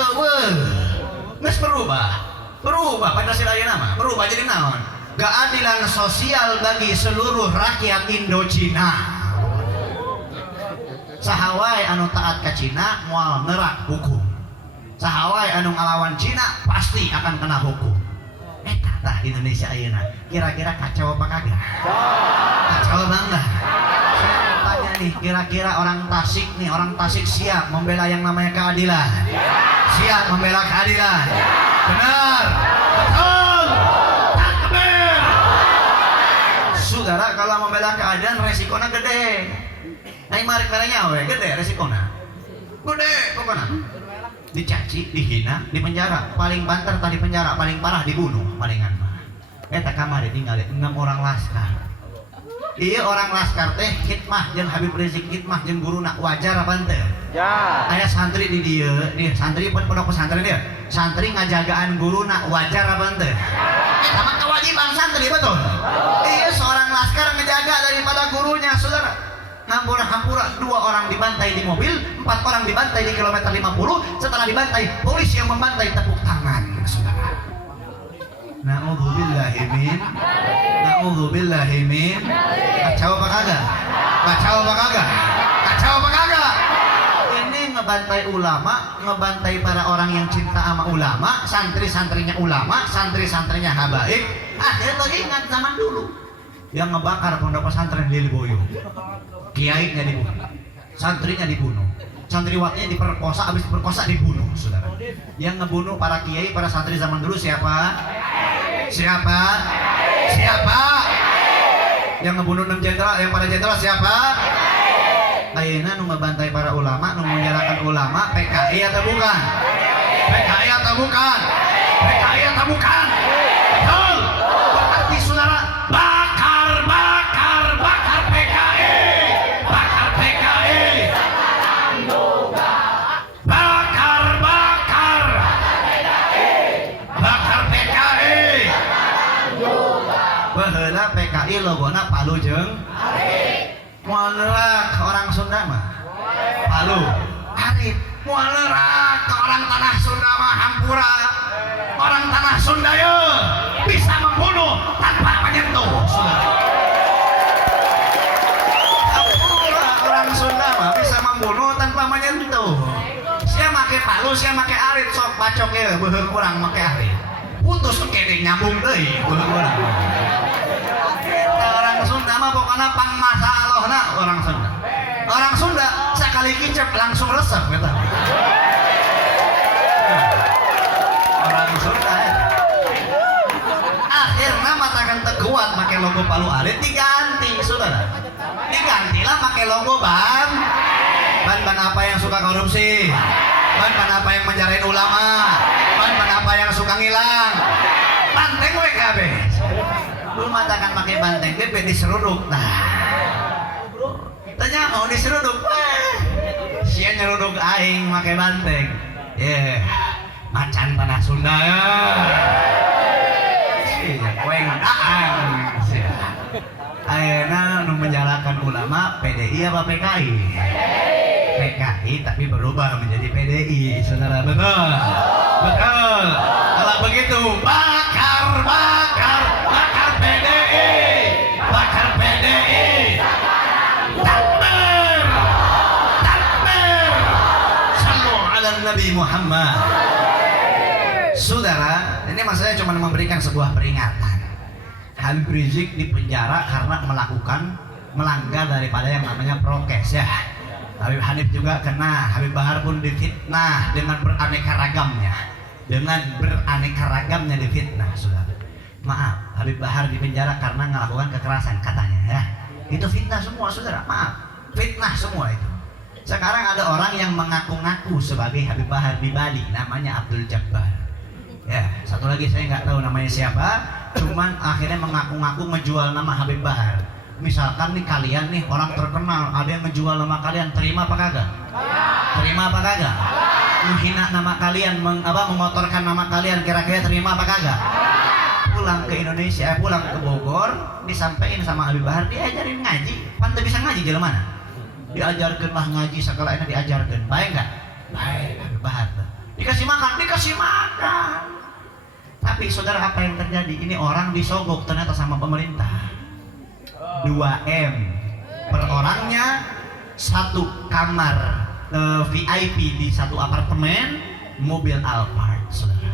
Nges berubah Pancasila ya nama, berubah jadi naon? Keadilan sosial bagi seluruh rakyat Indochina. Sahawai anu taat ke Cina moal nerak hukum. Sahawai anu ngalawan Cina pasti akan kena hukum. Tah Indonesia ayeuna kira-kira kacau apa kagak? Kacau banget. Saya tanya nih, kira-kira orang Tasik siap membela yang namanya keadilan? Siap membela keadilan? Benar? Betul? Takbir! Saudara, kalau membela keadilan resikonya gede. Nah, marik merahnya gede resikonya. Gede pokoknya. Dicaci, dihina, dipenjara. Paling banter tadi penjara, paling parah dibunuh, palingan mah. Eta kamar ditinggal 6 orang laskar. Iya orang laskar teh khidmah jeung Habib Rizik khidmah jeung guruna wajar apa henteu? Ya. Aya santri di dieu, nih santri pun pondok pesantren dia. Santri ngajagaan guruna wajar apa henteu? Eta mah kewajiban santri betul. Iya seorang laskar ngejaga daripada gurunya, saudara. Hampura 2 orang dibantai di mobil, 4 orang dibantai di kilometer 50. Setelah dibantai, polisi yang membantai tepuk tangan, saudara. Na'udzubillahi min. Kacau apa kagak? Kacau apa kagak? Ini ngebantai ulama, ngebantai para orang yang cinta sama ulama, santri-santrinya ulama, santri-santrinya habaib. Akhirnya lagi ingat zaman dulu yang ngebakar pondok pesantren di Lirboyo. Kiainya dibunuh, santrinya dibunuh, santriwatinya diperkosa, habis diperkosa dibunuh, saudara. Yang ngebunuh para kiai, para santri zaman dulu siapa? Yang ngebunuh 6 jenderal, yang para jenderal siapa? Ayeuna nu ngebantai para ulama, nu menyalahkan ulama, PKI atau bukan? PKI atau bukan? Betul. Berarti saudara bakar PKI. Baheula PKI logona Palu jeung moal nerak ke orang Sunda mah Palu, Arif. Moal nerak ke orang tanah Sunda mah Hampura. Orang tanah Sunda ya bisa membunuh tanpa menyentuh, saudara. Hampura orang Sunda mah bisa membunuh tanpa menyentuh. Sia make Palu, sia make Arif, sok bacok ya beuheung urang make Arif. Putus kene nyambung deui beuheung urang. Orang Sunda mah pokoknya pang masalahna orang Sunda. Orang Sunda sekali kicep langsung resep gitu. Orang Sunda ya. Akhirnya matakan teguat pakai logo Palu Arit diganti, saudara. Digantilah pakai logo ban apa yang suka korupsi, ban apa yang menjarain ulama, ban apa yang suka ngilang. Banteng WKB. Lu matakan pakai banteng DP diseruduk. Nah, tanya mau diseruduk. Sia nyeruduk aing pakai banteng. Macan tanah Sunda ya. Sia kueng daang. Ayeuna nu menjalankan ulama PDI apa PKI? PKI tapi berubah menjadi PDI, saudara. Betul. Kalau begitu bakar PDI. Takbir. Sallu ala Nabi Muhammad. Saudara, ini maksudnya cuma memberikan sebuah peringatan. Habib Rizik dipenjara karena melanggar daripada yang namanya prokes ya. Habib Hanif juga kena, Habib Bahar pun difitnah dengan beraneka ragamnya difitnah, saudara. Maaf, Habib Bahar dipenjara karena melakukan kekerasan katanya ya. Itu fitnah semua, saudara. Maaf, fitnah semua itu. Sekarang ada orang yang mengaku-ngaku sebagai Habib Bahar di Bali, namanya Abdul Jabbar. Ya, satu lagi saya nggak tahu namanya siapa, cuman akhirnya mengaku-ngaku menjual nama Habib Bahar. Misalkan nih kalian nih orang terkenal, ada yang ngejual nama kalian, terima apa kagak? Terima apa kagak? Menghina nama kalian, mengotorkan nama kalian, kira-kira terima apa kagak? Pulang ke Indonesia, pulang ke Bogor, disampaikan sama Habib Bahar, diajarin ngaji. Pantai bisa ngaji jalan mana? Diajarkan lah ngaji, segala ini diajarkan. Baik nggak? Baik, Habib Bahar. Dikasih makan, dikasih makan. Tapi saudara, apa yang terjadi? Ini orang disogok ternyata sama pemerintah. 2M per orangnya, satu kamar VIP di satu apartemen, mobil Alphard, saudara.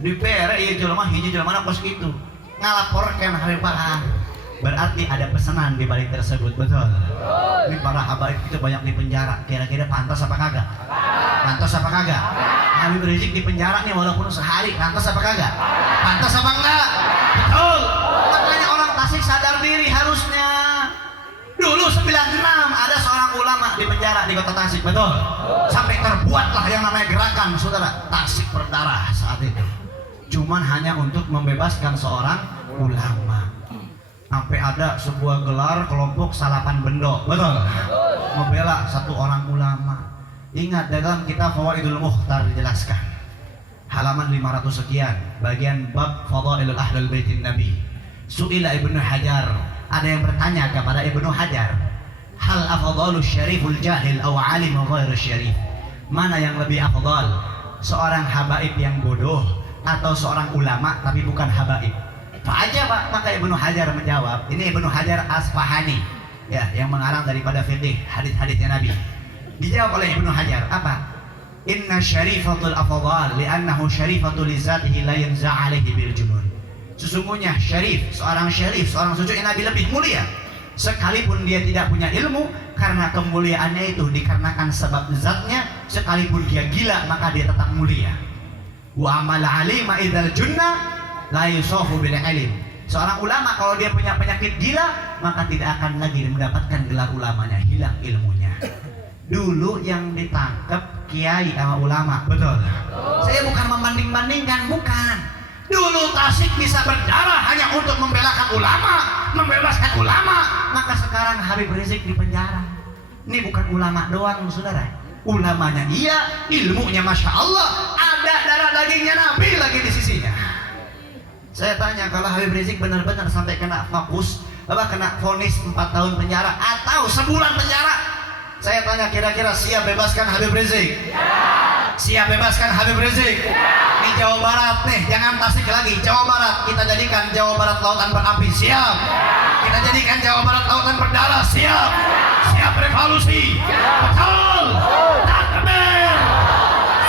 Di PR ya jelema hiji jelema kos gitu ngalaporkan Habib Bahar, berarti ada pesanan di balik tersebut. Betul. Ini para habaib itu banyak di penjara, kira-kira pantas apa kagak? Pantas apa kagak? Habib Rizik di penjara nih walaupun sehari, pantas apa kagak? Pantas apa enggak? Betul. Makanya orang Tasik sadar diri harusnya. Dulu 96 ada seorang ulama di penjara di kota Tasik, betul. Sampai terbuatlah yang namanya gerakan, saudara, Tasik berdarah saat itu. Cuman hanya untuk membebaskan seorang ulama. Sampai ada sebuah gelar kelompok Salapan Bendo, betul. Membela satu orang ulama. Ingat dalam kitab Fawaidul Mukhtar dijelaskan. Halaman 500 sekian, bagian bab Fadailul Ahlul Baitin Nabi. Su'ila Ibnu Hajar, ada yang bertanya kepada Ibnu Hajar, hal afdalus syariful jahil aw alim ghairu syarif? Mana yang lebih afdal? Seorang habaib yang bodoh atau seorang ulama tapi bukan habaib? Aja Pak. Maka Ibnu Hajar menjawab, ini Ibnu Hajar Asfahani ya, yang mengarang daripada fikih hadis-hadisnya Nabi. Dijawab oleh Ibnu Hajar apa? Inna syarifatul afdal li'annahu syarifatul lizatihi la yanza' alaihi bil junun. Sesungguhnya syarif, seorang cucu Nabi lebih mulia sekalipun dia tidak punya ilmu, karena kemuliaannya itu dikarenakan sebab zatnya. Sekalipun dia gila maka dia tetap mulia. Wa amal alima idzal junna la yusafu bil ilm. Seorang ulama kalau dia punya penyakit gila maka tidak akan lagi mendapatkan gelar ulamanya, hilang ilmunya. Dulu yang ditangkap kiai sama ulama, betul. Saya bukan membanding-bandingkan, bukan. Dulu Tasik bisa berdarah hanya untuk membelakan ulama, membebaskan ulama. Maka sekarang Habib Rizik di penjara. Ini bukan ulama doang, saudara. Ulamanya iya, ilmunya masya Allah, ada darah dagingnya Nabi lagi di sisinya. Saya tanya, kalau Habib Rizik benar-benar sampai kena fokus, kena vonis 4 tahun penjara atau sebulan penjara, saya tanya, kira-kira siap bebaskan Habib Rizik? Siap bebaskan Habib Rizik? Di Jawa Barat nih, jangan Tasik lagi, Jawa Barat. Kita jadikan Jawa Barat lautan berapi, siap. Kita jadikan Jawa Barat lautan berdarah, siap. Siap revolusi, betul. Takbir,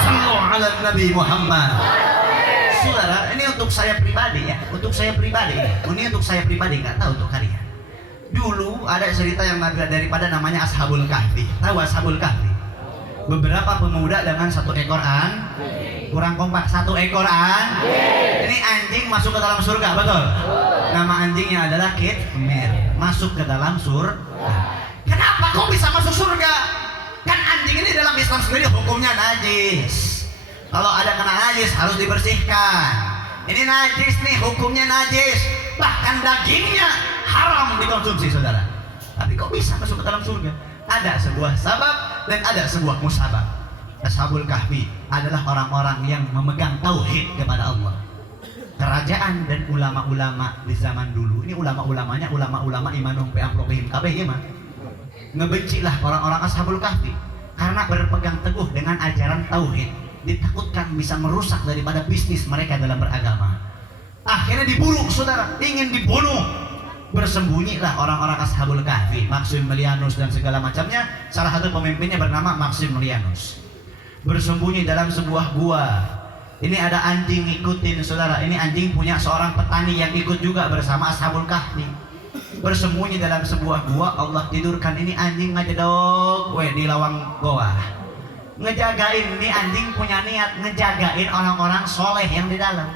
sallu ala Nabi Muhammad. Saudara, ini untuk saya pribadi ya, untuk saya pribadi. Ini untuk saya pribadi, nggak tahu untuk kalian. Dulu ada cerita yang daripada namanya Ashabul Kahfi. Tahu Ashabul Kahfi? Beberapa pemuda dengan satu ekor kurang kompak, satu ekor ini anjing masuk ke dalam surga, betul. Nama anjingnya adalah Kitmir, masuk ke dalam surga. Kenapa kok bisa masuk surga? Kan anjing ini dalam Islam sendiri hukumnya najis. Kalau ada kena najis harus dibersihkan. Ini najis nih, hukumnya najis. Bahkan dagingnya haram dikonsumsi, saudara. Tapi kok bisa masuk ke dalam surga? Ada sebuah sabab dan ada sebuah musabab. Ashabul Kahfi adalah orang-orang yang memegang tauhid kepada Allah. Kerajaan dan ulama-ulama di zaman dulu, ini ulama-ulamanya ulama-ulama imanum peamplokihim kabeh ya mah. Ngebencilah orang-orang Ashabul Kahfi karena berpegang teguh dengan ajaran tauhid. Ditakutkan bisa merusak daripada bisnis mereka dalam beragama. Akhirnya dibunuh, saudara, ingin dibunuh. Bersembunyilah orang-orang Ashabul Kahfi, Maximilianus dan segala macamnya. Salah satu pemimpinnya bernama Maximilianus. Bersembunyi dalam sebuah gua. Ini ada anjing ngikutin, saudara. Ini anjing punya seorang petani yang ikut juga bersama Ashabul Kahfi. Bersembunyi dalam sebuah gua, Allah tidurkan ini anjing ngajedog di lawang goa. Ngejagain, ini anjing punya niat ngejagain orang-orang soleh yang di dalam,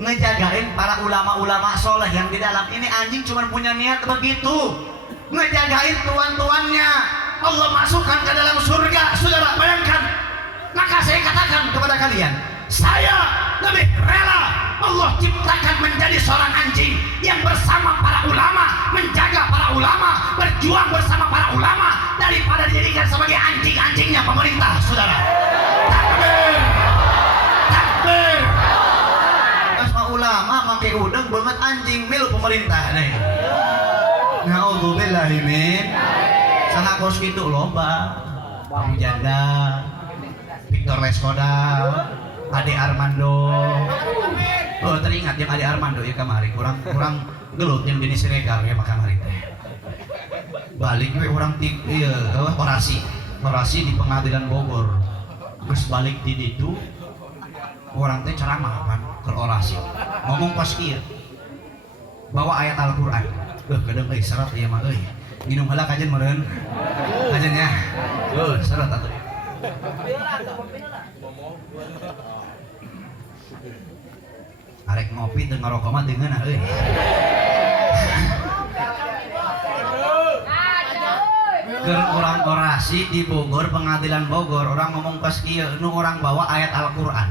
ngejagain para ulama-ulama soleh yang di dalam. Ini anjing cuma punya niat begitu, ngejagain tuan-tuannya. Allah masukkan ke dalam surga, saudara, bayangkan. Maka saya katakan kepada kalian, saya lebih rela Allah ciptakan menjadi seorang anjing yang bersama para ulama, menjaga para ulama, berjuang bersama para ulama, daripada dijadikan sebagai anjing-anjingnya pemerintah, saudara. Takbir, takbir. Asma ulama pakai udang banget anjing milu pemerintah nih. Naudzubillahi min. Saha kos kitu loba. Bang Janda, Victor Leskoda, Ade Armando. Oh teringat yang Ade Armando ya kemarin kurang gelut yang jenis regal ya kemarin teh. Balik we orang orasi di pengadilan Bogor. Terus balik di itu orang teh ceramah kan ke orasi. Ngomong pas kieu. Bawa ayat Al-Qur'an. Kadang serat ieu mah euy. Minum heula kajen meureun. Kajen ya. Serat atuh. Arek ngopi teu ngarokok mah deungeun euy. Keur urang orasi di Bogor, pengadilan Bogor, orang ngomong pas kieu nu orang bawa ayat Al-Qur'an.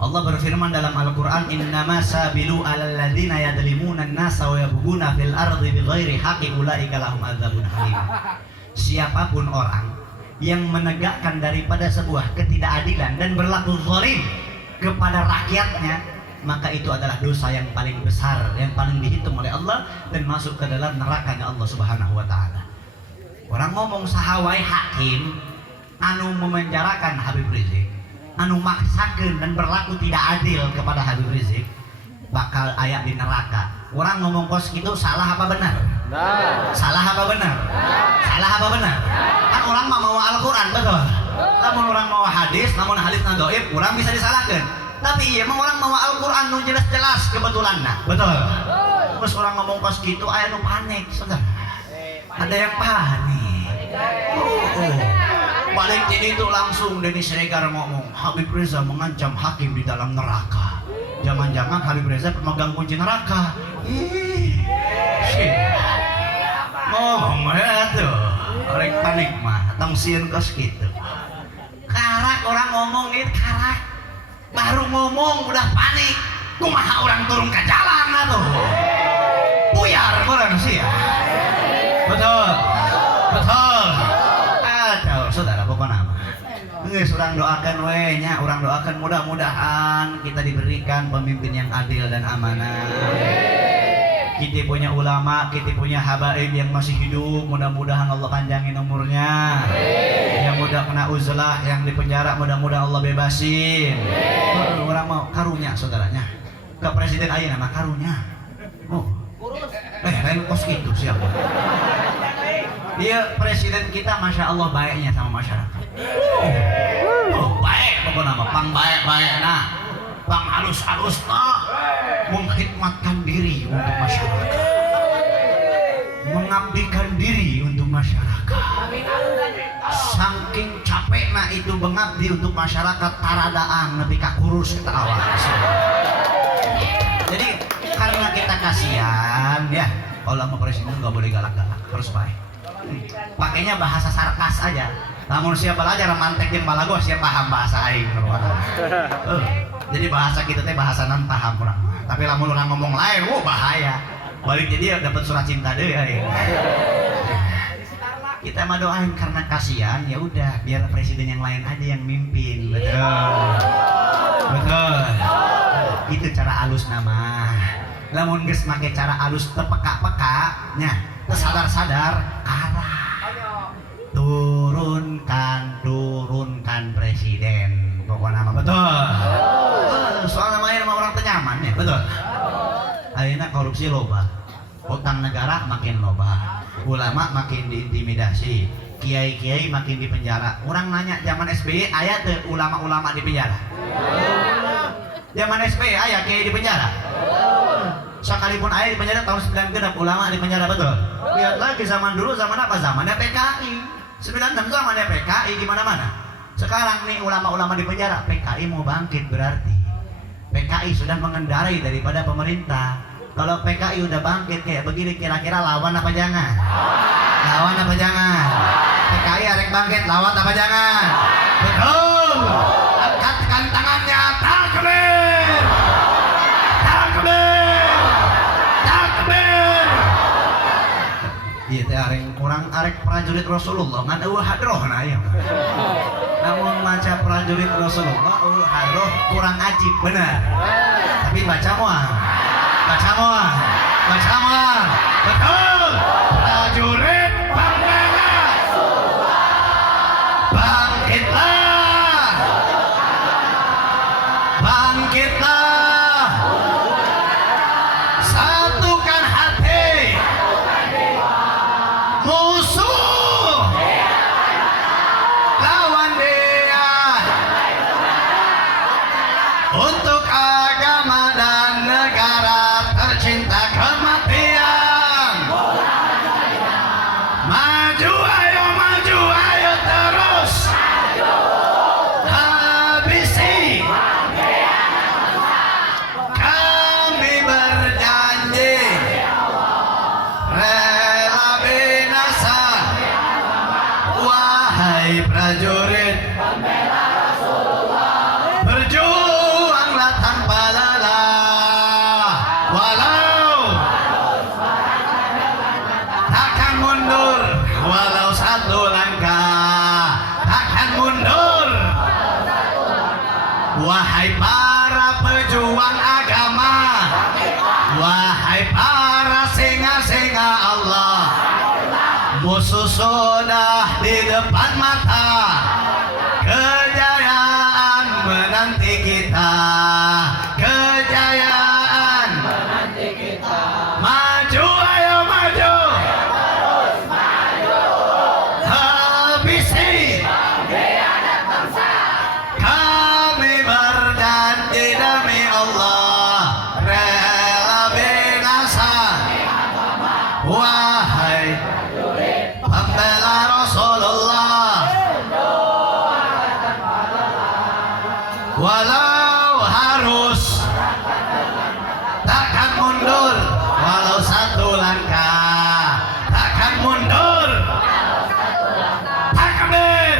Allah berfirman dalam Al-Qur'an, "Innama sabilu 'alal ladzina yadlimuna an-nasa wa yabghuna fil ardi bighairi haqqin ulaika lahum adzabun alim." Siapapun orang yang menegakkan daripada sebuah ketidakadilan dan berlaku zalim kepada rakyatnya, maka itu adalah dosa yang paling besar, yang paling dihitung oleh Allah dan masuk ke dalam nerakanya Allah Subhanahu wa taala. Orang ngomong sahawai hakim anu memenjarakan Habib Rizik, anu maksakeun dan berlaku tidak adil kepada Habib Rizik, bakal aya di neraka. Orang ngomong kos gitu salah apa benar? Salah apa benar? Salah apa benar? Kan orang mau Al-Qur'an betul. Namun orang mau hadis, namun hadis na dhaif, orang bisa disalahkan. Tapi iya emang orang mau Al-Qur'an nu jelas-jelas kebetulan nah. Betul. Terus orang ngomong kos gitu aya nu panik, saudara. Ada yang panik. Balik ini itu langsung Denny Siregar ngomong, Habib Reza mengancam hakim di dalam neraka. Jangan-jangan Habib Reza pemegang kunci neraka. Ngomong ya tuh, orang panik mah, tong sieun kos gitu. Karak orang ngomong itu karak, baru ngomong udah panik. Kumaha orang turun ke jalan atuh. Buyar orang sih ya. Betul, betul. Aduh, saudara pokoknya nama. Geus urang doakan we nya, urang doakan mudah-mudahan kita diberikan pemimpin yang adil dan amanah. Kita punya ulama, kita punya habaib yang masih hidup, mudah-mudahan Allah panjangin umurnya. Yang mudah kena uzlah, yang di penjara mudah-mudahan Allah bebasin. Orang mau karunya saudaranya. Ke presiden ayeuna mah karunya. Oh. Lain kos gitu siapa? Dia presiden kita masya Allah baiknya sama masyarakat. Baik pokoknya nama pang baik nah, pang halus nah, mengkhidmatkan diri untuk masyarakat, mengabdikan diri untuk masyarakat. Saking capekna itu mengabdi untuk masyarakat taradaan nepi ka kurus kita awas. Jadi karena kita kasihan ya, kalau sama presiden nggak boleh galak-galak, harus baik. Pakainya bahasa sarkas aja. Namun siapa belajar mantek yang balagos siapa paham bahasa aing. Jadi bahasa kita teh bahasa non paham orang. Tapi lamun orang ngomong lain, bahaya. Balik jadi dapat surat cinta deh aing. Kita mah doain karena kasihan, ya udah biar presiden yang lain aja yang mimpin. Betul. Betul. Itu cara alus nama. Lamun geus make cara alus tepeka-peka nya, teu sadar-sadar kalah. Turunkan presiden. Pokoknya nama betul. Soalnya main sama orang tenyaman ya, betul. Ayeuna korupsi loba. Utang negara makin loba. Ulama makin diintimidasi. Kiai-kiai makin dipenjara. Orang nanya zaman SBY aya teu ulama-ulama di penjara? Zaman SBY aya kiai di penjara? Sekalipun ayah di penjara tahun 96 ulama di penjara betul. Lihat lagi zaman dulu, zaman apa? Zamannya PKI. 96 zamannya PKI di mana-mana. Sekarang nih ulama-ulama di penjara, PKI mau bangkit berarti PKI sudah mengendarai daripada pemerintah. Kalau PKI udah bangkit kayak begini, kira-kira lawan apa jangan? Lawan apa jangan? PKI arek bangkit, lawan apa jangan? Betul. Angkatkan tangannya, takbir. Iya teh arek kurang arek prajurit Rasulullah ngan eueuh hadroh na ya. Namun maca prajurit Rasulullah eueuh hadroh kurang ajib bener. Tapi baca moal. Baca moal. Baca moal. Betul. Prajurit pembela bangkitlah. Bangkitlah. Satukan hati. Musuh lawan dia untuk agama dan negara tercinta kematian. Maju ayo terus habisi. Kami berjanji rela binasa. Wahai prajurit pembela Rasulullah, berjuanglah tanpa lelah. Walau takkan mundur, walau satu langkah, takkan mundur. Wahai para pejuang agama, wahai para singa-singa Allah, musuh sudah di depan mata. Kejayaan menanti kita. Kejayaan menanti kita. Maju ayo maju. Terus maju. Habisi pengkhianat bangsa. Kami berjanji demi Allah rela binasa. Wahai pembela Rasulullah, walau harus takkan mundur, walau satu langkah takkan mundur. Takbir.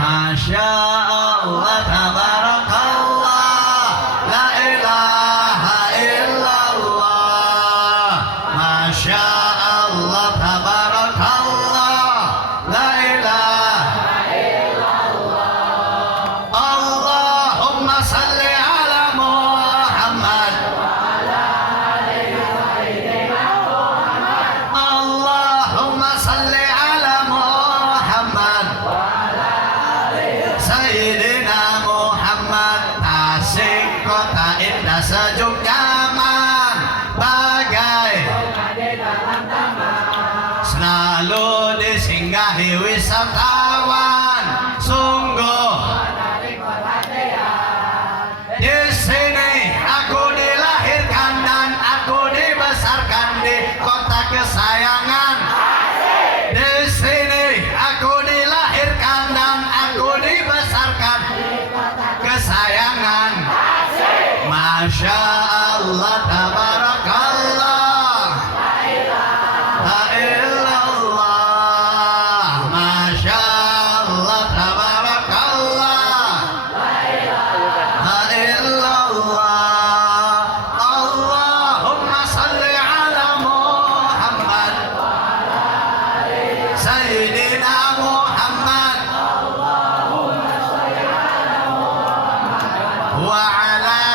Masya Allah, tabarakallah, la ilaha illallah. Masya Allah, tabarakallah, la ilaha illallah. Allahumma salli ala Muhammad. Allahumma salli ala Muhammad. Sayyidina Muhammad. Tasik kota indah sejuk nyaman, bagai selalu disinggahi wisatawan. Sungguh di sini aku dilahirkan dan aku dibesarkan di kota kesayangan. Di sini aku dilahirkan dan aku dibesarkan kesayangan. Masya Allah, tabarakallah, la illallah. Masya Allah, tabarakallah, la illallah. Allahumma salli ala Muhammad. Sayyidina Muhammad wa ala.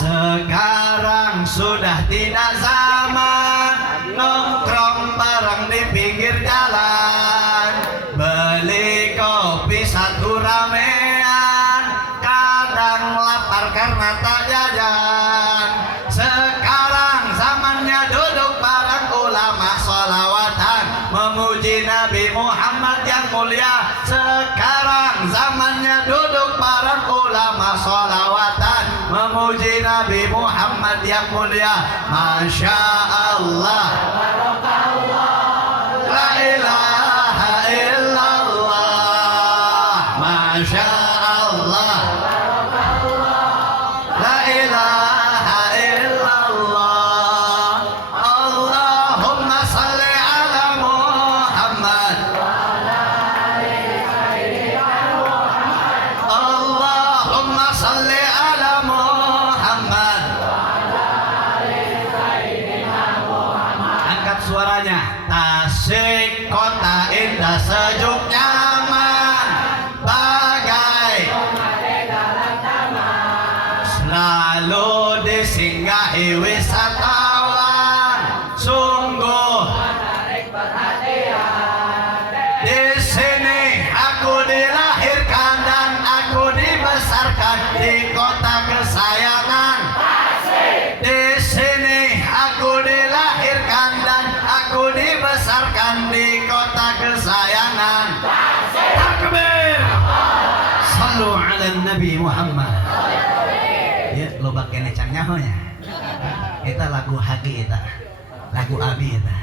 Sekarang sudah tidak zaman nongkrong bareng di pinggir jalan, beli kopi satu ramean, kadang lapar karena tak jajan. Sekarang zamannya duduk bareng ulama sholawatan, memuji Nabi Muhammad yang mulia. Sekarang zamannya duduk bareng ulama sholawatan, memuji Nabi Muhammad yang mulia. Masya Allah, la ilaha illallah. Masya Allah, la ilaha illallah. Allahumma salli ala Muhammad. Allahumma salli ala Muhammad. lalu disinggahi wisatawan, sungguh menarik perhatian. Di sini aku dilahirkan dan aku dibesarkan di kota kesayangan. Di sini aku dilahirkan dan aku dibesarkan di kota kesayangan. Takbir. Sallu ala Nabi Muhammad. Ya, lo bakene can nyahonya. Eta lagu haki eta. Lagu abi eta.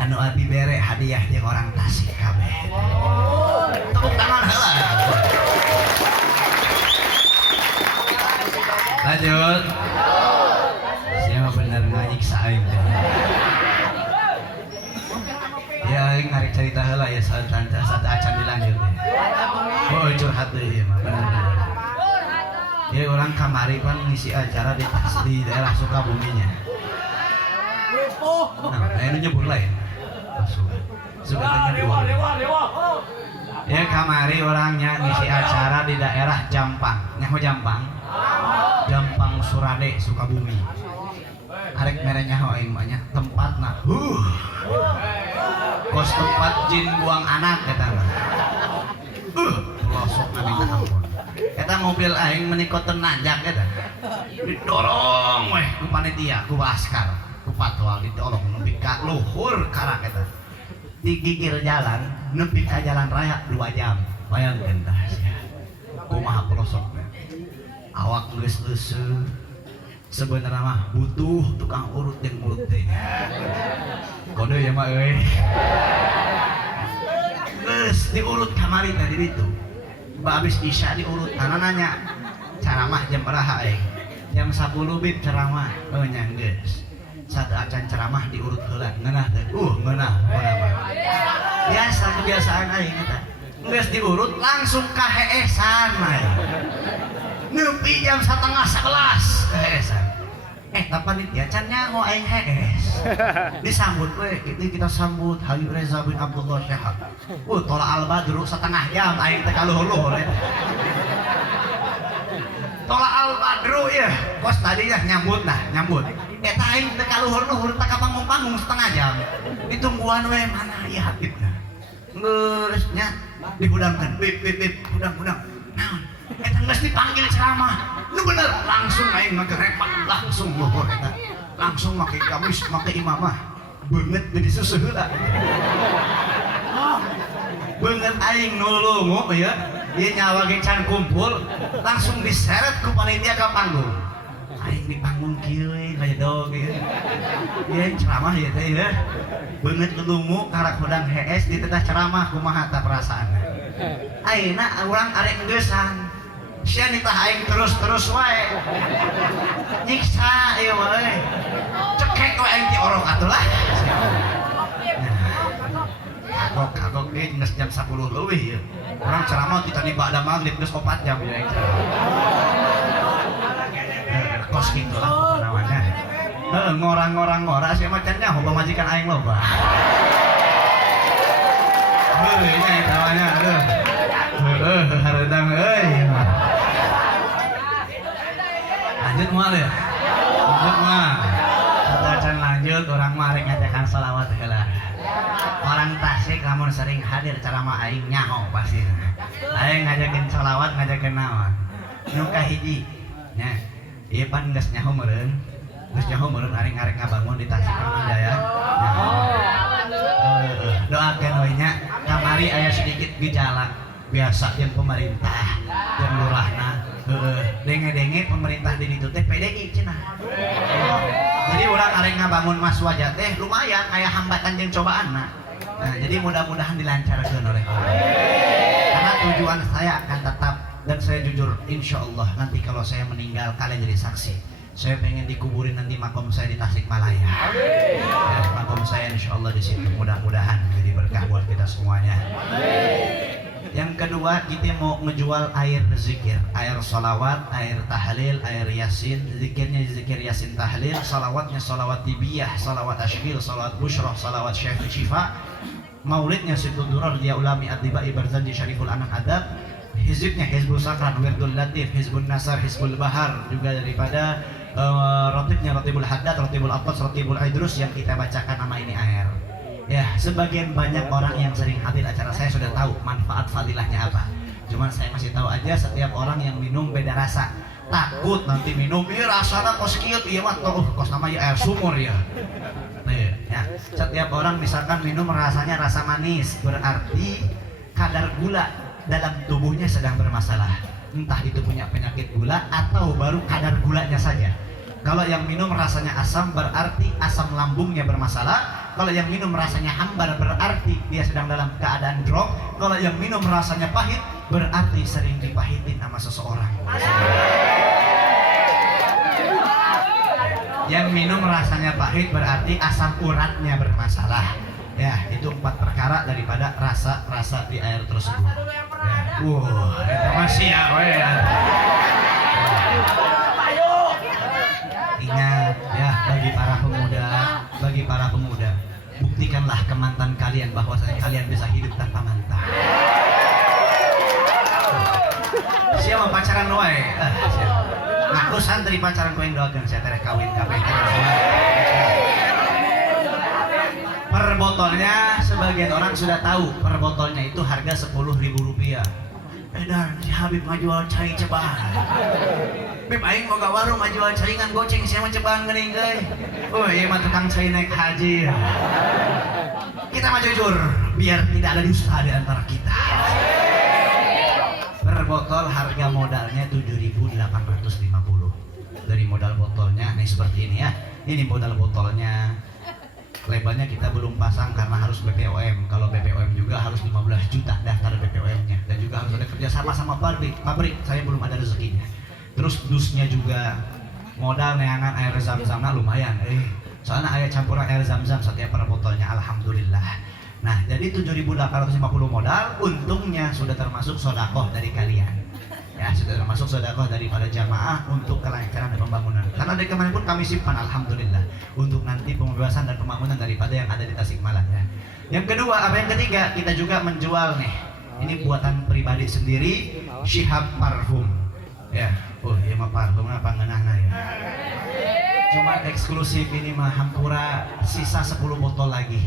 Anu abi bere hadiah jeung orang Tasik kabeh. Tepuk tangan heula. Lanjut. Siapa bener nganyiksa aing teh. Ya aing ngarek cerita heula ya satu acan dilanjut teh. Oh curhat deui mah bener. Ya orang kamari kan ngisi acara di daerah Sukabuminya. Nah, ini nyebut lain. Suka nyebut. Ya kamari orangnya ngisi acara di daerah Jampang. Nyaho Jampang? Jampang Surade Sukabumi. Arek mere nyaho aing mah nya tempatna. Kos tempat jin buang anak eta mah. Pelosok nabi ampun. Eta mobil aing menikot tenajak eta. Didorong weh ku panitia, ku laskar, ku patwal didorong nepi ka luhur karak eta. Digigir jalan, nepi ka jalan raya 2 jam. Bayangkeun tah sia. Kumaha pelosokna. Awak geus leuseuh. Sebenarnya mah butuh tukang urut jeung urut teh. Kode ya mah euy. Geus diurut kamari tadi ditu. Habis isya diurut, nanya ceramah jam beraha aing jam 10 bib ceramah nya geus satu acan ceramah diurut heula ngeunah teh ngeunah biasa kebiasaan aing eta geus diurut langsung ka heesan mah nepi jam 10:30 heesan panitia can nyaho aing hees disambut we kita sambut Habib Reza bin Abdullah Syahab tolak al-badru 1/2 jam aing teh kaluhur tolak al-badru ya kos tadi ya nyambut eta aing teh kaluhur teh ka panggung-panggung 1/2 jam ditungguan we mana ya Habibna geus nya dihudangkeun bip hudang naon eta geus dipanggil ceramah nu bener langsung aing ngagerepak langsung luhur eta langsung make gamis make imamah beungeut jadi susu heula beungeut aing nu lungu ya ieu nyawa ge can kumpul langsung diseret ku panitia ka panggung aing di panggung kieu we kaya dog ieu ieu ceramah ieu teh ya beungeut lungu karak hudang hees di tengah ceramah kumaha tah perasaanna ayeuna urang arek geusang sia nitah aing terus wae nyiksa ieu mah euy cekek wae aing ti orok atuh lah kagok deui geus jam 10 leuwih ieu urang ceramah kita di ba'da magrib geus 4 jam ieu aing kos kitu lah namanya ngorang-ngora sia mah can nyaho pamajikan aing loba heuh nya eta nya hareudang euy lanjut mah acan lanjut orang mah rek ngajakan shalawat heula orang Tasik lamun sering hadir ceramah aing nyaho pasti aing ngajakeun shalawat ngajakeun naon nu kahiji nya ieu pan geus nyaho meureun aing arek ngabangun di Tasik Jaya doakeun we nya kamari aya sedikit gejala biasa yang pemerintah yang lurahna denge-denge pemerintah di ditu teh PDI cenah. Jadi urang arek ngabangun mas wajah teh lumayan aya hambatan jeung cobaanna. Nah, jadi mudah-mudahan dilancarkeun oleh Allah. Karena tujuan saya akan tetap dan saya jujur insyaallah nanti kalau saya meninggal kalian jadi saksi. Saya pengen dikuburin nanti makom saya di Tasikmalaya. Ya, makom saya insyaallah di situ mudah-mudahan jadi berkah buat kita semuanya. Yang kedua, kita mau ngejual air zikir, air salawat, air tahlil, air yasin. Zikirnya zikir yasin tahlil, salawatnya salawat tibiyah, salawat ashbil, salawat bushrah, salawat syifa. Maulidnya Situl Durar, dia ulami ad-dibai barzanji syariful anak adab. hizibnya Hizbul Sakran, Wirdul Latif, Hizbul Nasar, Hizbul Bahar, juga daripada rotibnya Rotibul Haddad, Rotibul Abbas, Rotibul Aidrus yang kita bacakan nama ini air. Ya, sebagian banyak orang yang sering hadir acara saya sudah tahu manfaat fadilahnya apa. Cuman saya masih tahu aja, setiap orang yang minum beda rasa. Takut nanti minum, rasanya kos kieu ieu mah kos namanya air sumur ya. Ya, setiap orang misalkan minum rasanya rasa manis, berarti kadar gula dalam tubuhnya sedang bermasalah. Entah itu punya penyakit gula atau baru kadar gulanya saja. Kalau yang minum rasanya asam berarti asam lambungnya bermasalah. Kalau yang minum rasanya hambar berarti dia sedang dalam keadaan drop. Kalau yang minum rasanya pahit berarti sering dipahitin sama seseorang. Yang minum rasanya pahit berarti asam uratnya bermasalah. Ya, itu 4 perkara daripada rasa-rasa di air tersebut. Ya. Itu masih ya. Ingat ya, bagi para pemuda, buktikanlah ke mantan kalian bahwasanya kalian bisa hidup tanpa mantan. Siapa pacaran wae? Aku santri pacaran kowe doakeun saya tereh kawin kabeh. Per botolnya sebagian orang sudah tahu, per botolnya itu harga Rp10.000. Edan si Habib ngajual cai cebaan. Bib aing boga warung ngajual cai ngan goceng sia mah cebaan geuning euy. Oh, ieu mah tukang cai naik haji. Kita mah jujur biar tidak ada dusta di antara kita. Per botol harga modalnya 7.850. Dari modal botolnya nih seperti ini ya. Ini modal botolnya. Labelnya kita belum pasang karena harus BPOM. Kalau BPOM juga harus 15 juta daftar BPOM-nya, dan juga harus ada kerja sama pabrik. Saya belum ada rezekinya. Terus dusnya juga modal neangan air zam-zamnya lumayan. Soalnya air campuran air zam-zam setiap per botolnya, alhamdulillah. Nah, jadi 7.850 modal, untungnya sudah termasuk sodakoh dari kalian. Ya, sudah termasuk sodakoh daripada jamaah untuk kelancaran dan pembangunan. Karena dari kemarin pun kami simpan, alhamdulillah, untuk nanti pembebasan dan pembangunan daripada yang ada di Tasikmalaya. Ya. Yang kedua, yang ketiga, kita juga menjual nih. Ini buatan pribadi sendiri, Shihab parfum. Ya, iya mah parfum apa ngeunahna ya. Cuma eksklusif ini mah hampura sisa 10 botol lagi.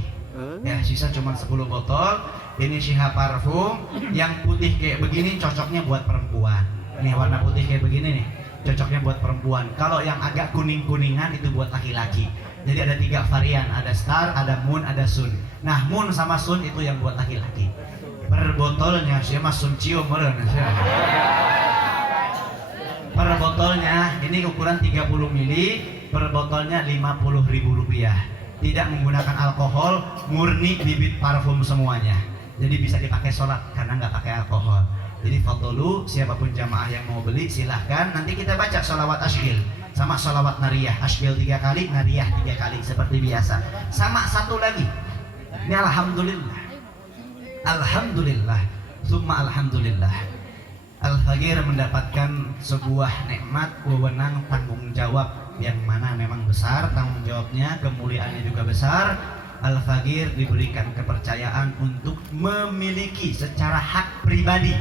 Ya, sisa cuma 10 botol. Ini Shihab parfum yang putih kayak begini cocoknya buat perempuan. Ini warna putih kayak begini nih, cocoknya buat perempuan. Kalau yang agak kuning-kuningan itu buat laki-laki. Jadi ada 3 varian, ada star, ada moon, ada sun. Nah, moon sama sun itu yang buat laki-laki. Per botolnya siapa sun cium meureun sia. Per botolnya ini ukuran 30 ml, per botolnya Rp50.000. Tidak menggunakan alkohol, murni bibit parfum semuanya. Jadi bisa dipakai sholat karena nggak pakai alkohol. Jadi fadlu, siapapun jamaah yang mau beli silahkan. Nanti kita baca sholawat asghil sama sholawat nariyah. Asghil 3 kali, nariyah 3 kali seperti biasa. Sama satu lagi. Ini alhamdulillah. Alhamdulillah. Summa alhamdulillah. Al-Fagir mendapatkan sebuah nikmat, wewenang, tanggung jawab yang mana memang besar tanggung jawabnya, kemuliaannya juga besar. Al-Fagir diberikan kepercayaan untuk memiliki secara hak pribadi,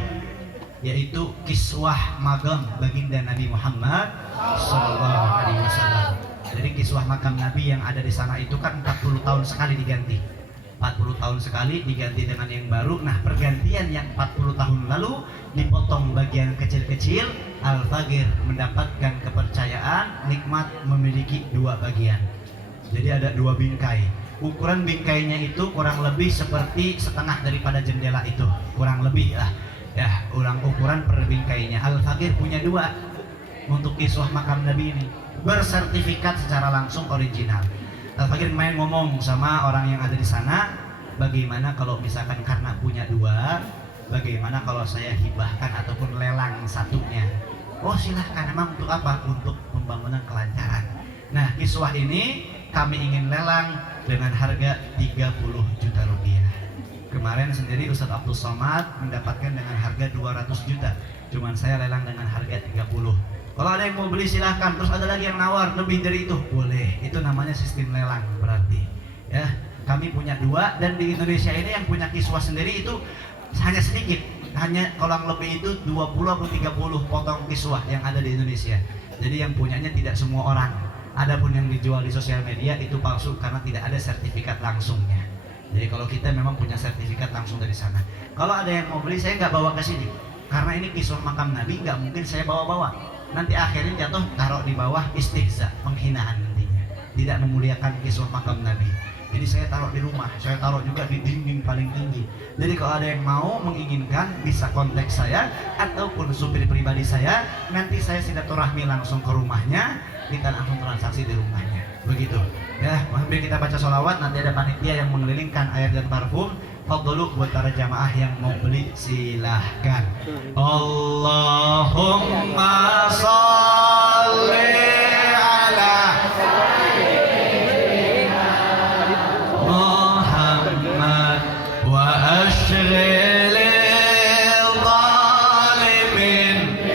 yaitu kiswah magam baginda Nabi Muhammad Sallallahu Alaihi Wasallam. Jadi kiswah makam Nabi yang ada di sana itu kan 40 tahun sekali diganti. 40 tahun sekali diganti dengan yang baru. Nah, pergantian yang 40 tahun lalu dipotong bagian kecil-kecil. Al-Fagir mendapatkan kepercayaan nikmat memiliki 2 bagian. Jadi ada 2 bingkai. Ukuran bingkainya itu kurang lebih seperti setengah daripada jendela itu, kurang lebih lah. Ya, ukuran per bingkainya. Al-Fagir punya 2 untuk kiswah makam Nabi ini, bersertifikat secara langsung original. Al-Fagir main ngomong sama orang yang ada di sana, bagaimana kalau misalkan karena punya 2, bagaimana kalau saya hibahkan ataupun lelang satunya? Oh silahkan, emang untuk apa? Untuk pembangunan kelancaran. Nah, kiswah ini kami ingin lelang dengan harga 30 juta rupiah. Kemarin sendiri Ustadz Abdul Somad mendapatkan dengan harga 200 juta. Cuman saya lelang dengan harga 30. Kalau ada yang mau beli silahkan. Terus ada lagi yang nawar lebih dari itu, boleh. Itu namanya sistem lelang berarti. Ya, kami punya 2 dan di Indonesia ini yang punya kiswah sendiri itu hanya sedikit. hanya kurang lebih itu 20 atau 30 potong kiswah yang ada di Indonesia. Jadi yang punyanya tidak semua orang. Adapun yang dijual di sosial media itu palsu karena tidak ada sertifikat langsungnya. Jadi kalau kita memang punya sertifikat langsung dari sana. Kalau ada yang mau beli, saya nggak bawa ke sini karena ini kiswah makam Nabi, nggak mungkin saya bawa-bawa. Nanti akhirnya jatuh taruh di bawah istihza, penghinaan nantinya. Tidak memuliakan kiswah makam Nabi. Jadi saya taruh di rumah, saya taruh juga di dinding paling tinggi. Jadi kalau ada yang mau menginginkan bisa kontak saya ataupun supir pribadi saya. Nanti saya silaturahmi langsung ke rumahnya, kita langsung transaksi di rumahnya. Begitu. Ya, sambil kita baca sholawat, nanti ada panitia yang mengelilingkan air dan parfum. Fadlu buat para jamaah yang mau beli silahkan. Allahumma sholli ala Muhammad wa ashghilil zalimin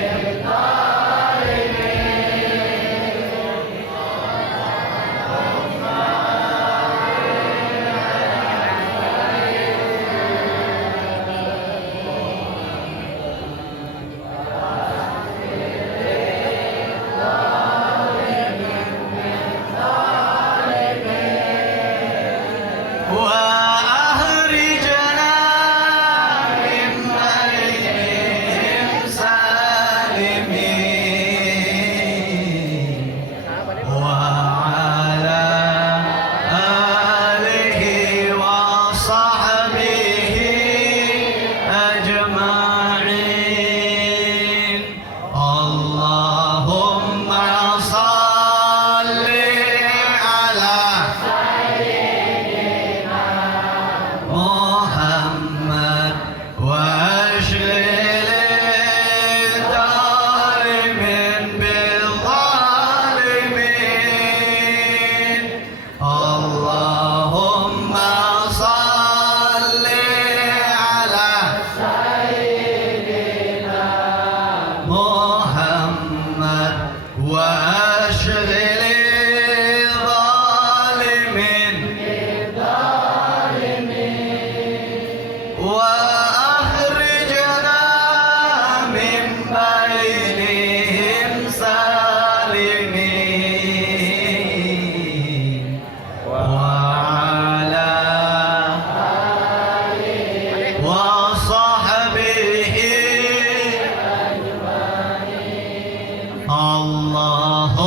Allah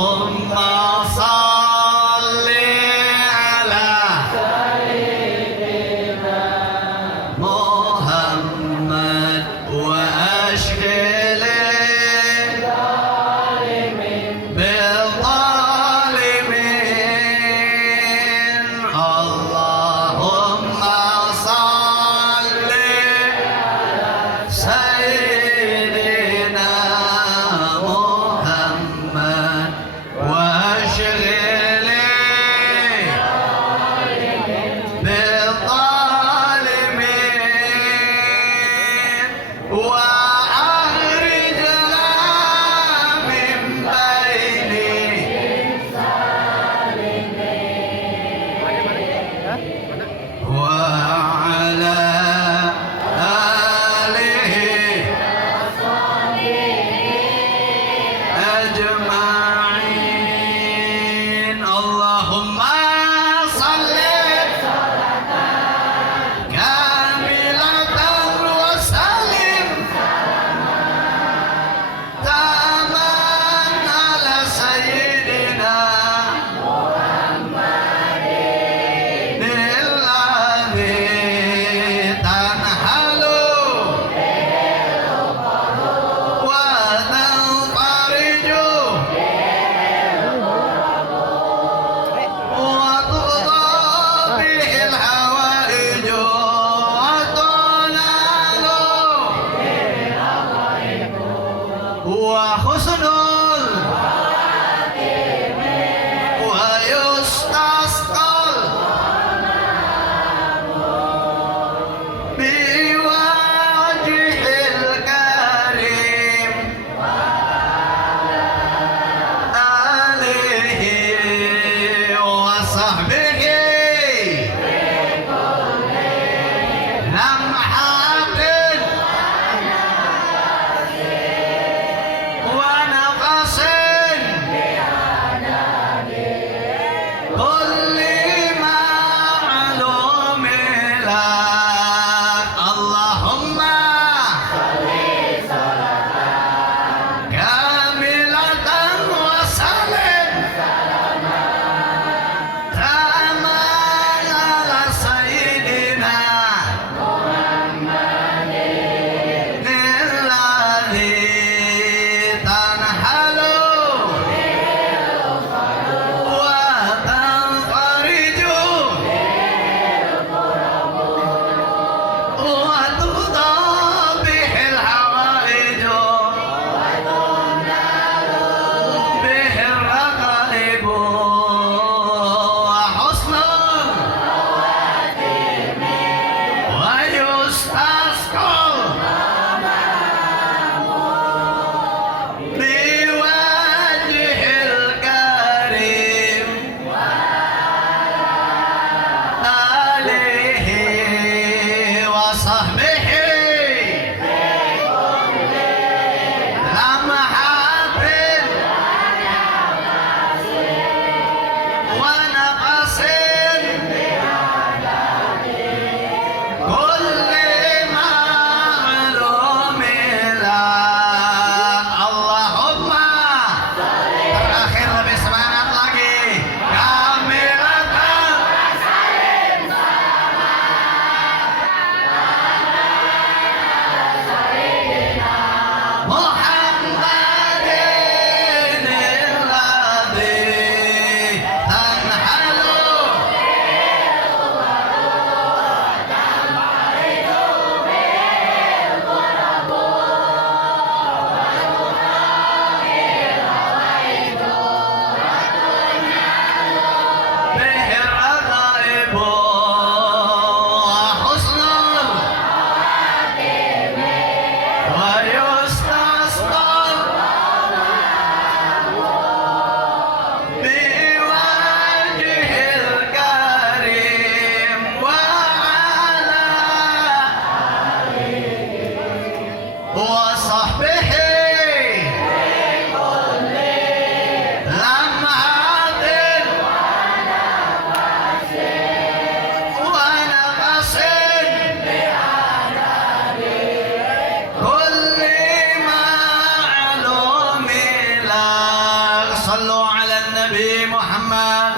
ala Nabi Muhammad.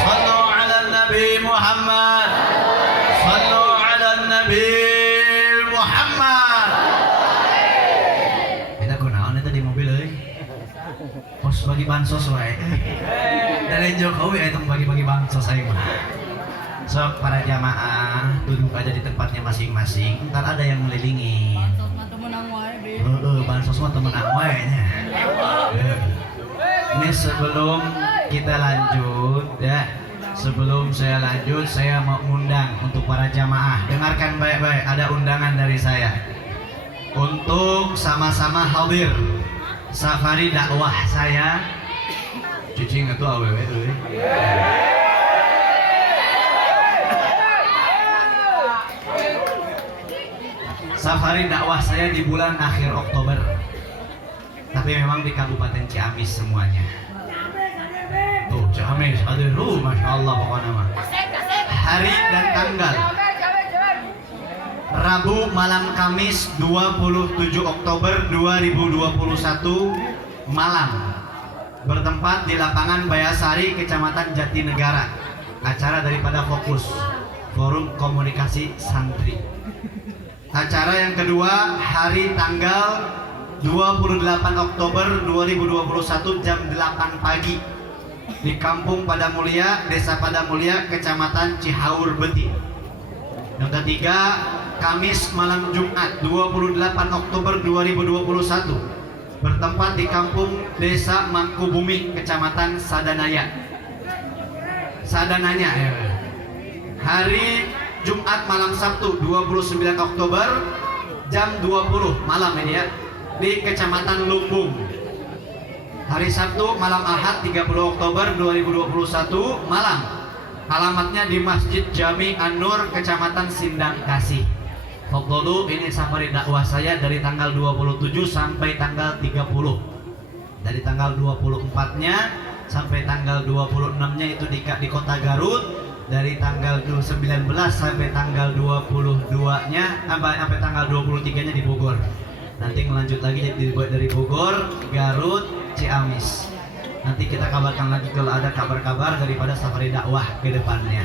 Sallu ala Nabi Muhammad. Sallu ala Nabi Muhammad. Kita kunaon itu di mobil euy. Pos bagi bansos wae. Dari Jokowi itu bagi-bagi bansos aing mah. Sok para jamaah duduk aja di tempatnya masing-masing. Ntar ada yang melilingin. Bansos mah temenang wae, Bi. Bansos mah temenang wae nya. Ini sebelum kita lanjut ya. Sebelum saya lanjut, saya mau undang untuk para jamaah. Dengarkan baik-baik, ada undangan dari saya. Untuk sama-sama hadir safari dakwah saya. Cicing itu awewe euy. Safari dakwah saya di bulan akhir Oktober. Tapi memang di Kabupaten Ciamis semuanya. Tuh Ciamis, aduh, masya Allah pokoknya mah. Hari dan tanggal Rabu malam Kamis 27 Oktober 2021 malam. Bertempat di lapangan Bayasari, Kecamatan Jatinegara. Acara daripada Fokus Forum Komunikasi Santri. Acara yang kedua hari tanggal 28 Oktober 2021 jam 8 pagi di Kampung Padamulia, Desa Padamulia, Kecamatan Cihaur Beti. Yang ketiga Kamis malam Jumat 28 Oktober 2021 bertempat di Kampung Desa Mangkubumi, Kecamatan Sadananya. Hari Jumat malam Sabtu 29 Oktober jam 20 malam ini ya di Kecamatan Lumbung. Hari Sabtu malam Ahad 30 Oktober 2021 malam. Alamatnya di Masjid Jami An-Nur, Kecamatan Sindang Kasih. Fadlu, ini safari dakwah saya dari tanggal 27 sampai tanggal 30. Dari tanggal 24-nya sampai tanggal 26-nya itu di Kota Garut. Dari tanggal 19 sampai tanggal 22-nya sampai tanggal 23-nya di Bogor. Nanti melanjut lagi dari Bogor, Garut, Ciamis. Nanti kita kabarkan lagi kalau ada kabar-kabar daripada safari dakwah ke depannya.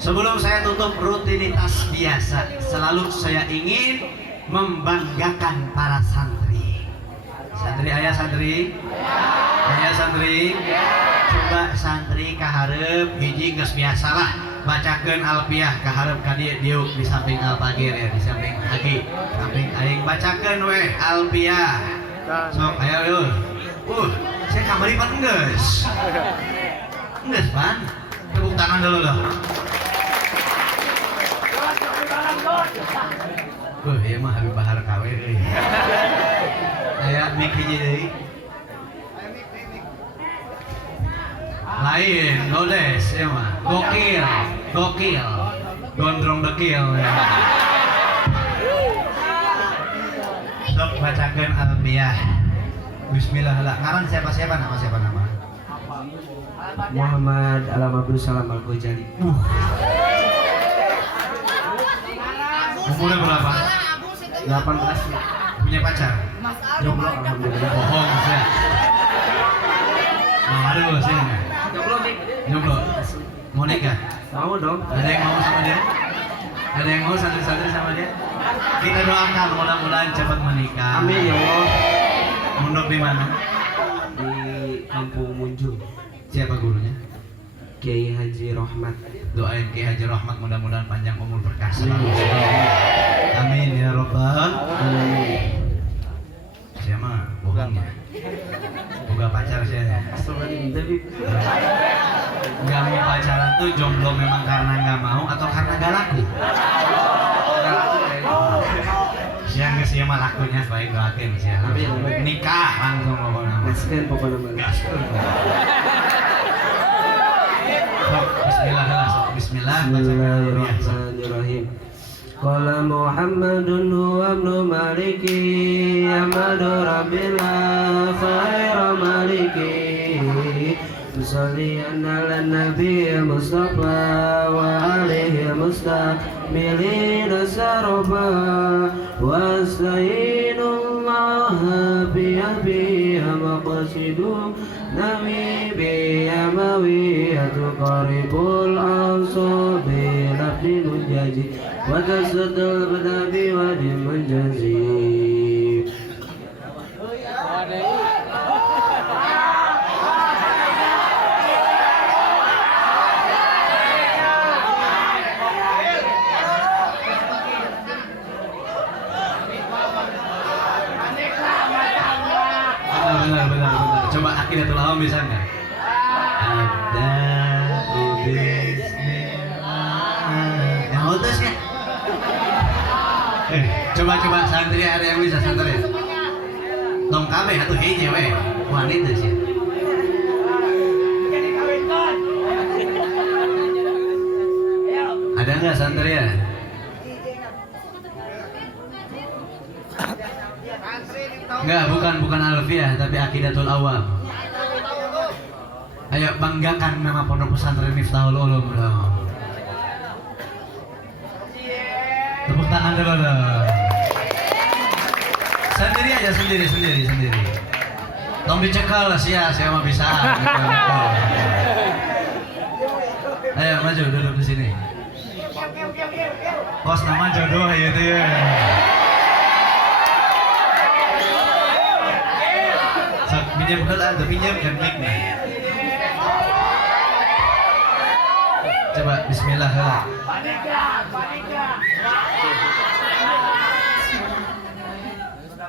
Sebelum saya tutup rutinitas biasa, selalu saya ingin membanggakan para santri. Santri ayah santri? Ayah santri? Coba santri kaharep hiji geus biasalah bacakeun alfiah kaharep ka dieu di samping Al-Fagir ya, di samping Hagi, samping aing bacakeun we alfiah. Sok ayo yeuh. Saya kamari pan geus. Geus pan. Tepuk tangan dulu loh. Ieu mah Habib Bahar KW euy. Aya mik hiji deui. Lain, godes ya mah, gokil, gondrong dekil ya. Sok bacakeun alfiah. Bismillah lah. Ngaran siapa nama? Muhammad Alam Abdul Salam Al-Ghazali. Umurnya berapa? 18. Punya pacar? Jomblo alhamdulillah. Bohong sih. Aduh sih. Jomblo. Mau nikah? Mau dong. Ada yang mau sama dia? Ada yang mau santri-santri sama dia? Kita doakan mudah-mudahan cepat menikah. Amin ya Allah. Mondok di mana? Di Kampung Munjung. Siapa gurunya? Kiai Haji Rahmat. Doain Kiai Haji Rahmat mudah-mudahan panjang umur berkah selalu. Amin ya robbal Amin. Siapa bohongnya? Boga pacar saya. Gak mau pacaran tuh jomblo memang karena gak mau atau karena gak laku? Siang ke siang mah lakunya baik doakin siang. Nikah langsung pokoknya. Gaskeun pokoknya. Bismillahirrahmanirrahim. Qala Muhammadun huwa ibnu Maliki Amadu Rabbillah khaira Maliki Sallian ala Nabi Mustafa wa alihi mustaqbilin saroba Wasta'inullah biya maqsidu nawi biya mawiyatu qaribul ansabi labdi mujazi wa tasdul badabi wa dimujazi. Benar. Coba Aqidatul Awam bisa nggak? Ada bismillah. Yang mutusnya. Coba santri ada yang bisa santri. Tong kabe atau hiji we. Wanita sih. Ada nggak santri ya? Enggak, bukan Alfiah, tapi Aqidatul Awam. Ayo banggakan nama pondok pesantren Miftahul Ulum dong. Tepuk tangan dulu dong. Sendiri aja, sendiri. Tong dicekal lah sia mah bisa. Ayo maju duduk di sini. Pos nama jodoh gitu ya. Pinjam heula ada pinjam kan mic-nya. Coba bismillah heula.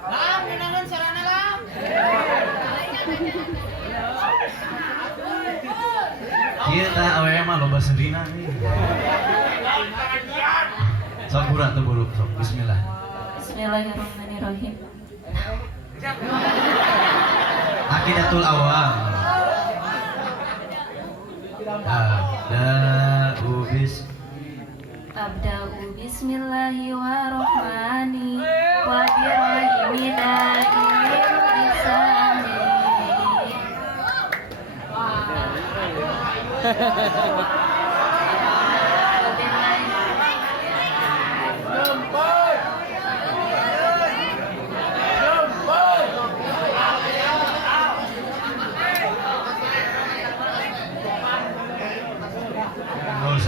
Lam, ginanon sarana lam. Kita awewe mah loba serina nih. Sok burak tuh buruk, sok bismillah. Bismillahirrahmanirrahim. Aqidatul Awam. Abda'u bismillahi wa rahmani wa birahimi da'imin lisani.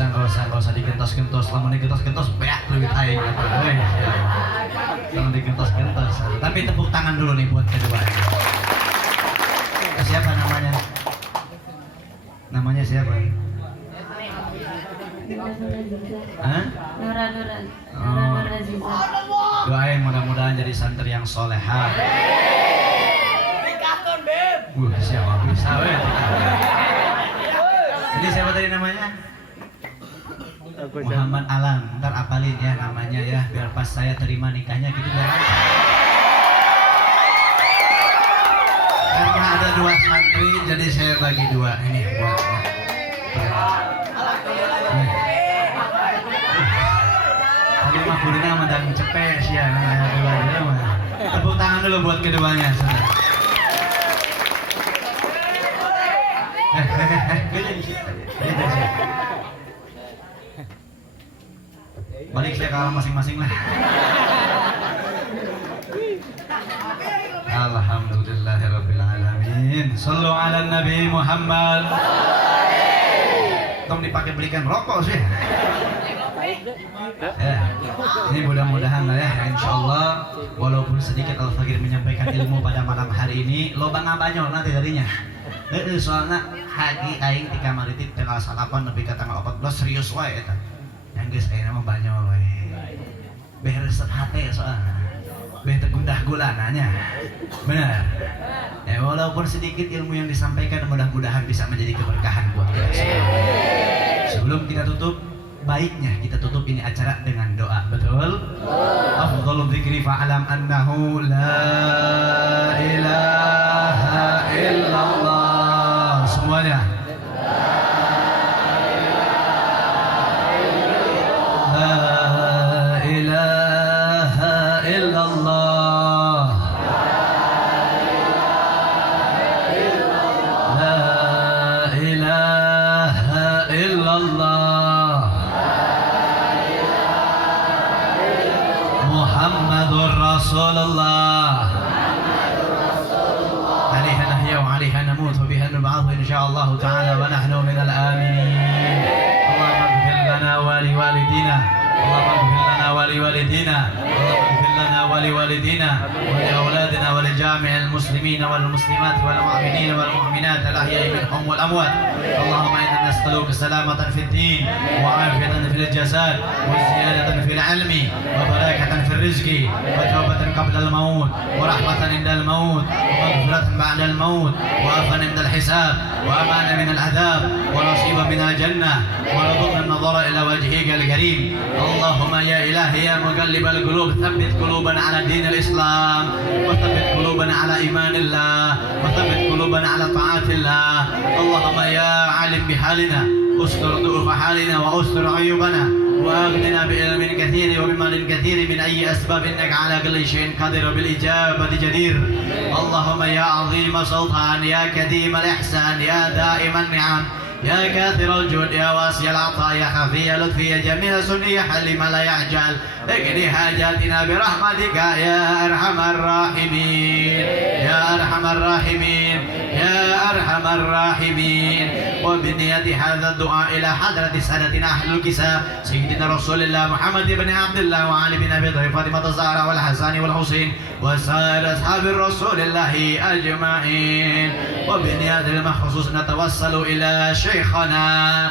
Nggak usah digentos-gentos. Lama digentos-gentos beak lebih aing apa. Jangan digentos-gentos. Tapi tepuk tangan dulu nih buat kedua. Siapa namanya? Namanya siapa? Hah? Nura Aziza. Doain mudah-mudahan jadi santri yang solehah. Siapa bisa weh. Ini siapa tadi namanya? Muhammad Alam. Ntar apalin ya namanya ya, biar pas saya terima nikahnya gitu ya. Karena ada dua santri jadi saya bagi dua ini buatnya. Tadi mah kulina mandang cepet sih ya, tepuk tangan dulu buat keduanya. Balik saya kalah masing-masing lah. Alhamdulillahirrabbilalamin. Sallu ala Nabi Muhammad. Tong dipakai belikan rokok sih. Ya, ini mudah-mudahan lah ya, insyaallah walaupun sedikit Al-Fakir menyampaikan ilmu pada malam hari ini, loba ngabanyol nanti darinya. Soalnya haji aing di kamar itu tanggal 8 lebih ke tanggal 14 serius wae eta. Yang geus ayeuna mah banyol we. Beh resep hate soalnya. Beh tegundah gulananya. Benar. Ya walaupun sedikit ilmu yang disampaikan mudah-mudahan bisa menjadi keberkahan buat kita semua. Sebelum kita tutup, baiknya kita tutup ini acara dengan doa, betul? Afdhalul dzikri fa'alam annahu la ilaha illallah. Semuanya. La ilaha illallah. La ilaha illallah. Muhammadur Rasulullah. Alaihi nahya wa alaihi namut wa bihi إن شاء الله تعالى ونحن من الآمنين. اللهم اغفر لنا ولوالدينا، اللهم اغفر لنا ولوالدينا، اللهم اغفر لنا ولوالدينا ولأولادنا ولجامع المسلمين والمسلمات والمؤمنين والمؤمنات الأحياء منهم والأموات. اللهم إنا نسألك سلامة في الدين وعافية في الجسد وزيادة في العلم وبركة في الرزق وتوبة قبل الموت ورحمة عند الموت ومغفرة بعد الموت وعفوا عند الحساب وأمان من العذاب ونصيب من الجنة ورضا النظر إلى وجهك الكريم. اللهم يا إلهي يا مقلب القلوب ثبت قلوبنا على دين الإسلام وثبت قلوبنا على إيمان الله وثبت قلوبنا على طاعة الله. اللهم يا عالم بحالنا استر ضعف حالنا واستر عيوبنا واغننا بعلم كثير وبمال كثير من اي اسباب انك على كل شيء قادر بالاجابه جدير. اللهم يا عظيم سلطان يا كريم الاحسان يا دائم النعم يا كاثر الجود يا واسع العطاء يا خفي اللطف يا جميل سني يا حليم لا يعجل اقضي حاجاتنا برحمتك يا ارحم الراحمين يا ارحم الراحمين يا ارحم الراحمين. وبنية هذا الدعاء إلى حضرة سادتنا أهل الكساء سيدنا رسول الله محمد بن عبد الله وعلي بن أبي طالب فاطمة الزهراء والحسن والحسين وسائر أصحاب رسول الله أجمعين. وبنية المخصوص نتوسل إلى شيخنا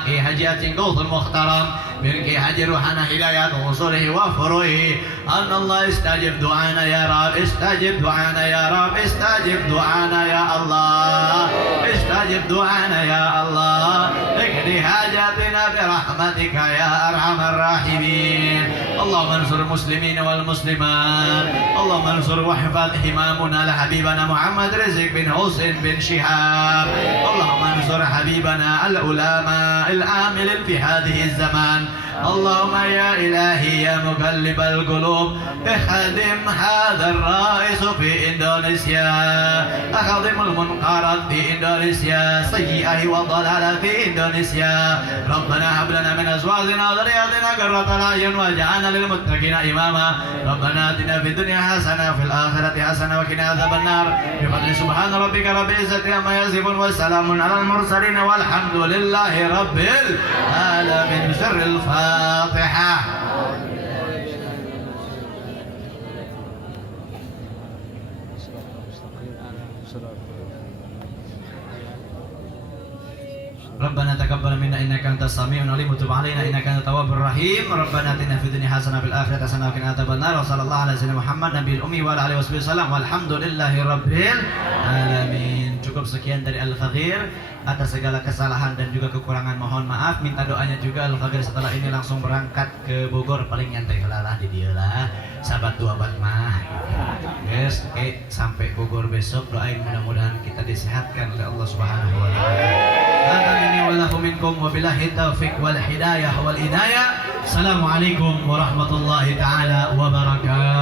في حجية قوط المحترم من حج روحنا هداية وصوله وفروه أن الله استجب دعانا يا رب استجب دعانا يا رب استجب دعانا يا الله استجب دعانا يا الله اقضي حاجاتنا برحمتك يا أرحم الراحمين. اللهم انصر المسلمين والمسلمات اللهم انصر واحفظ إمامنا لحبيبنا محمد رزق بن حسين بن شهاب. اللهم انصر حبيبنا العلماء العامل في هذه الزمان. اللهم يا إلهي يا مقلب القلوب اخدم هذا الرئيس في إندونيسيا اخدم المنقرض في إندونيسيا سيئه وضلال في إندونيسيا. ربنا هب لنا من أزواجنا وذرياتنا قرة أعين واجعلنا للمتقين إماما. ربنا آتنا في الدنيا حسنة وفي الآخرة حسنة وقنا عذاب النار. بفضل سبحان ربك رب العزة عما يصفون وسلام على المرسلين والحمد لله رب العالمين. سر الفاتحة. ربنا تقبل منا انك انت السميع العليم وتب علينا انك انت التواب الرحيم. ربنا اتنا في الدنيا حسنه وفي الاخره حسنه وقنا عذاب النار. وصلى الله على سيدنا Muhammad Nabi Ummi wa ala alihi wasallam walhamdulillahi rabbil alamin. Cukup sekian dari Al-Faqir. Atas segala kesalahan dan juga kekurangan mohon maaf. Minta doanya juga Al-Faqir setelah ini langsung berangkat ke Bogor. Paling nyantai lah di dia lah. Sahabat dua bat mah. Guys, sampai Bogor besok doain mudah-mudahan kita disehatkan oleh Allah Subhanahu wa taala. Amin wallahu minkum wabillahi taufiq wal hidayah wal inayah. Assalamualaikum warahmatullahi taala wabarakatuh.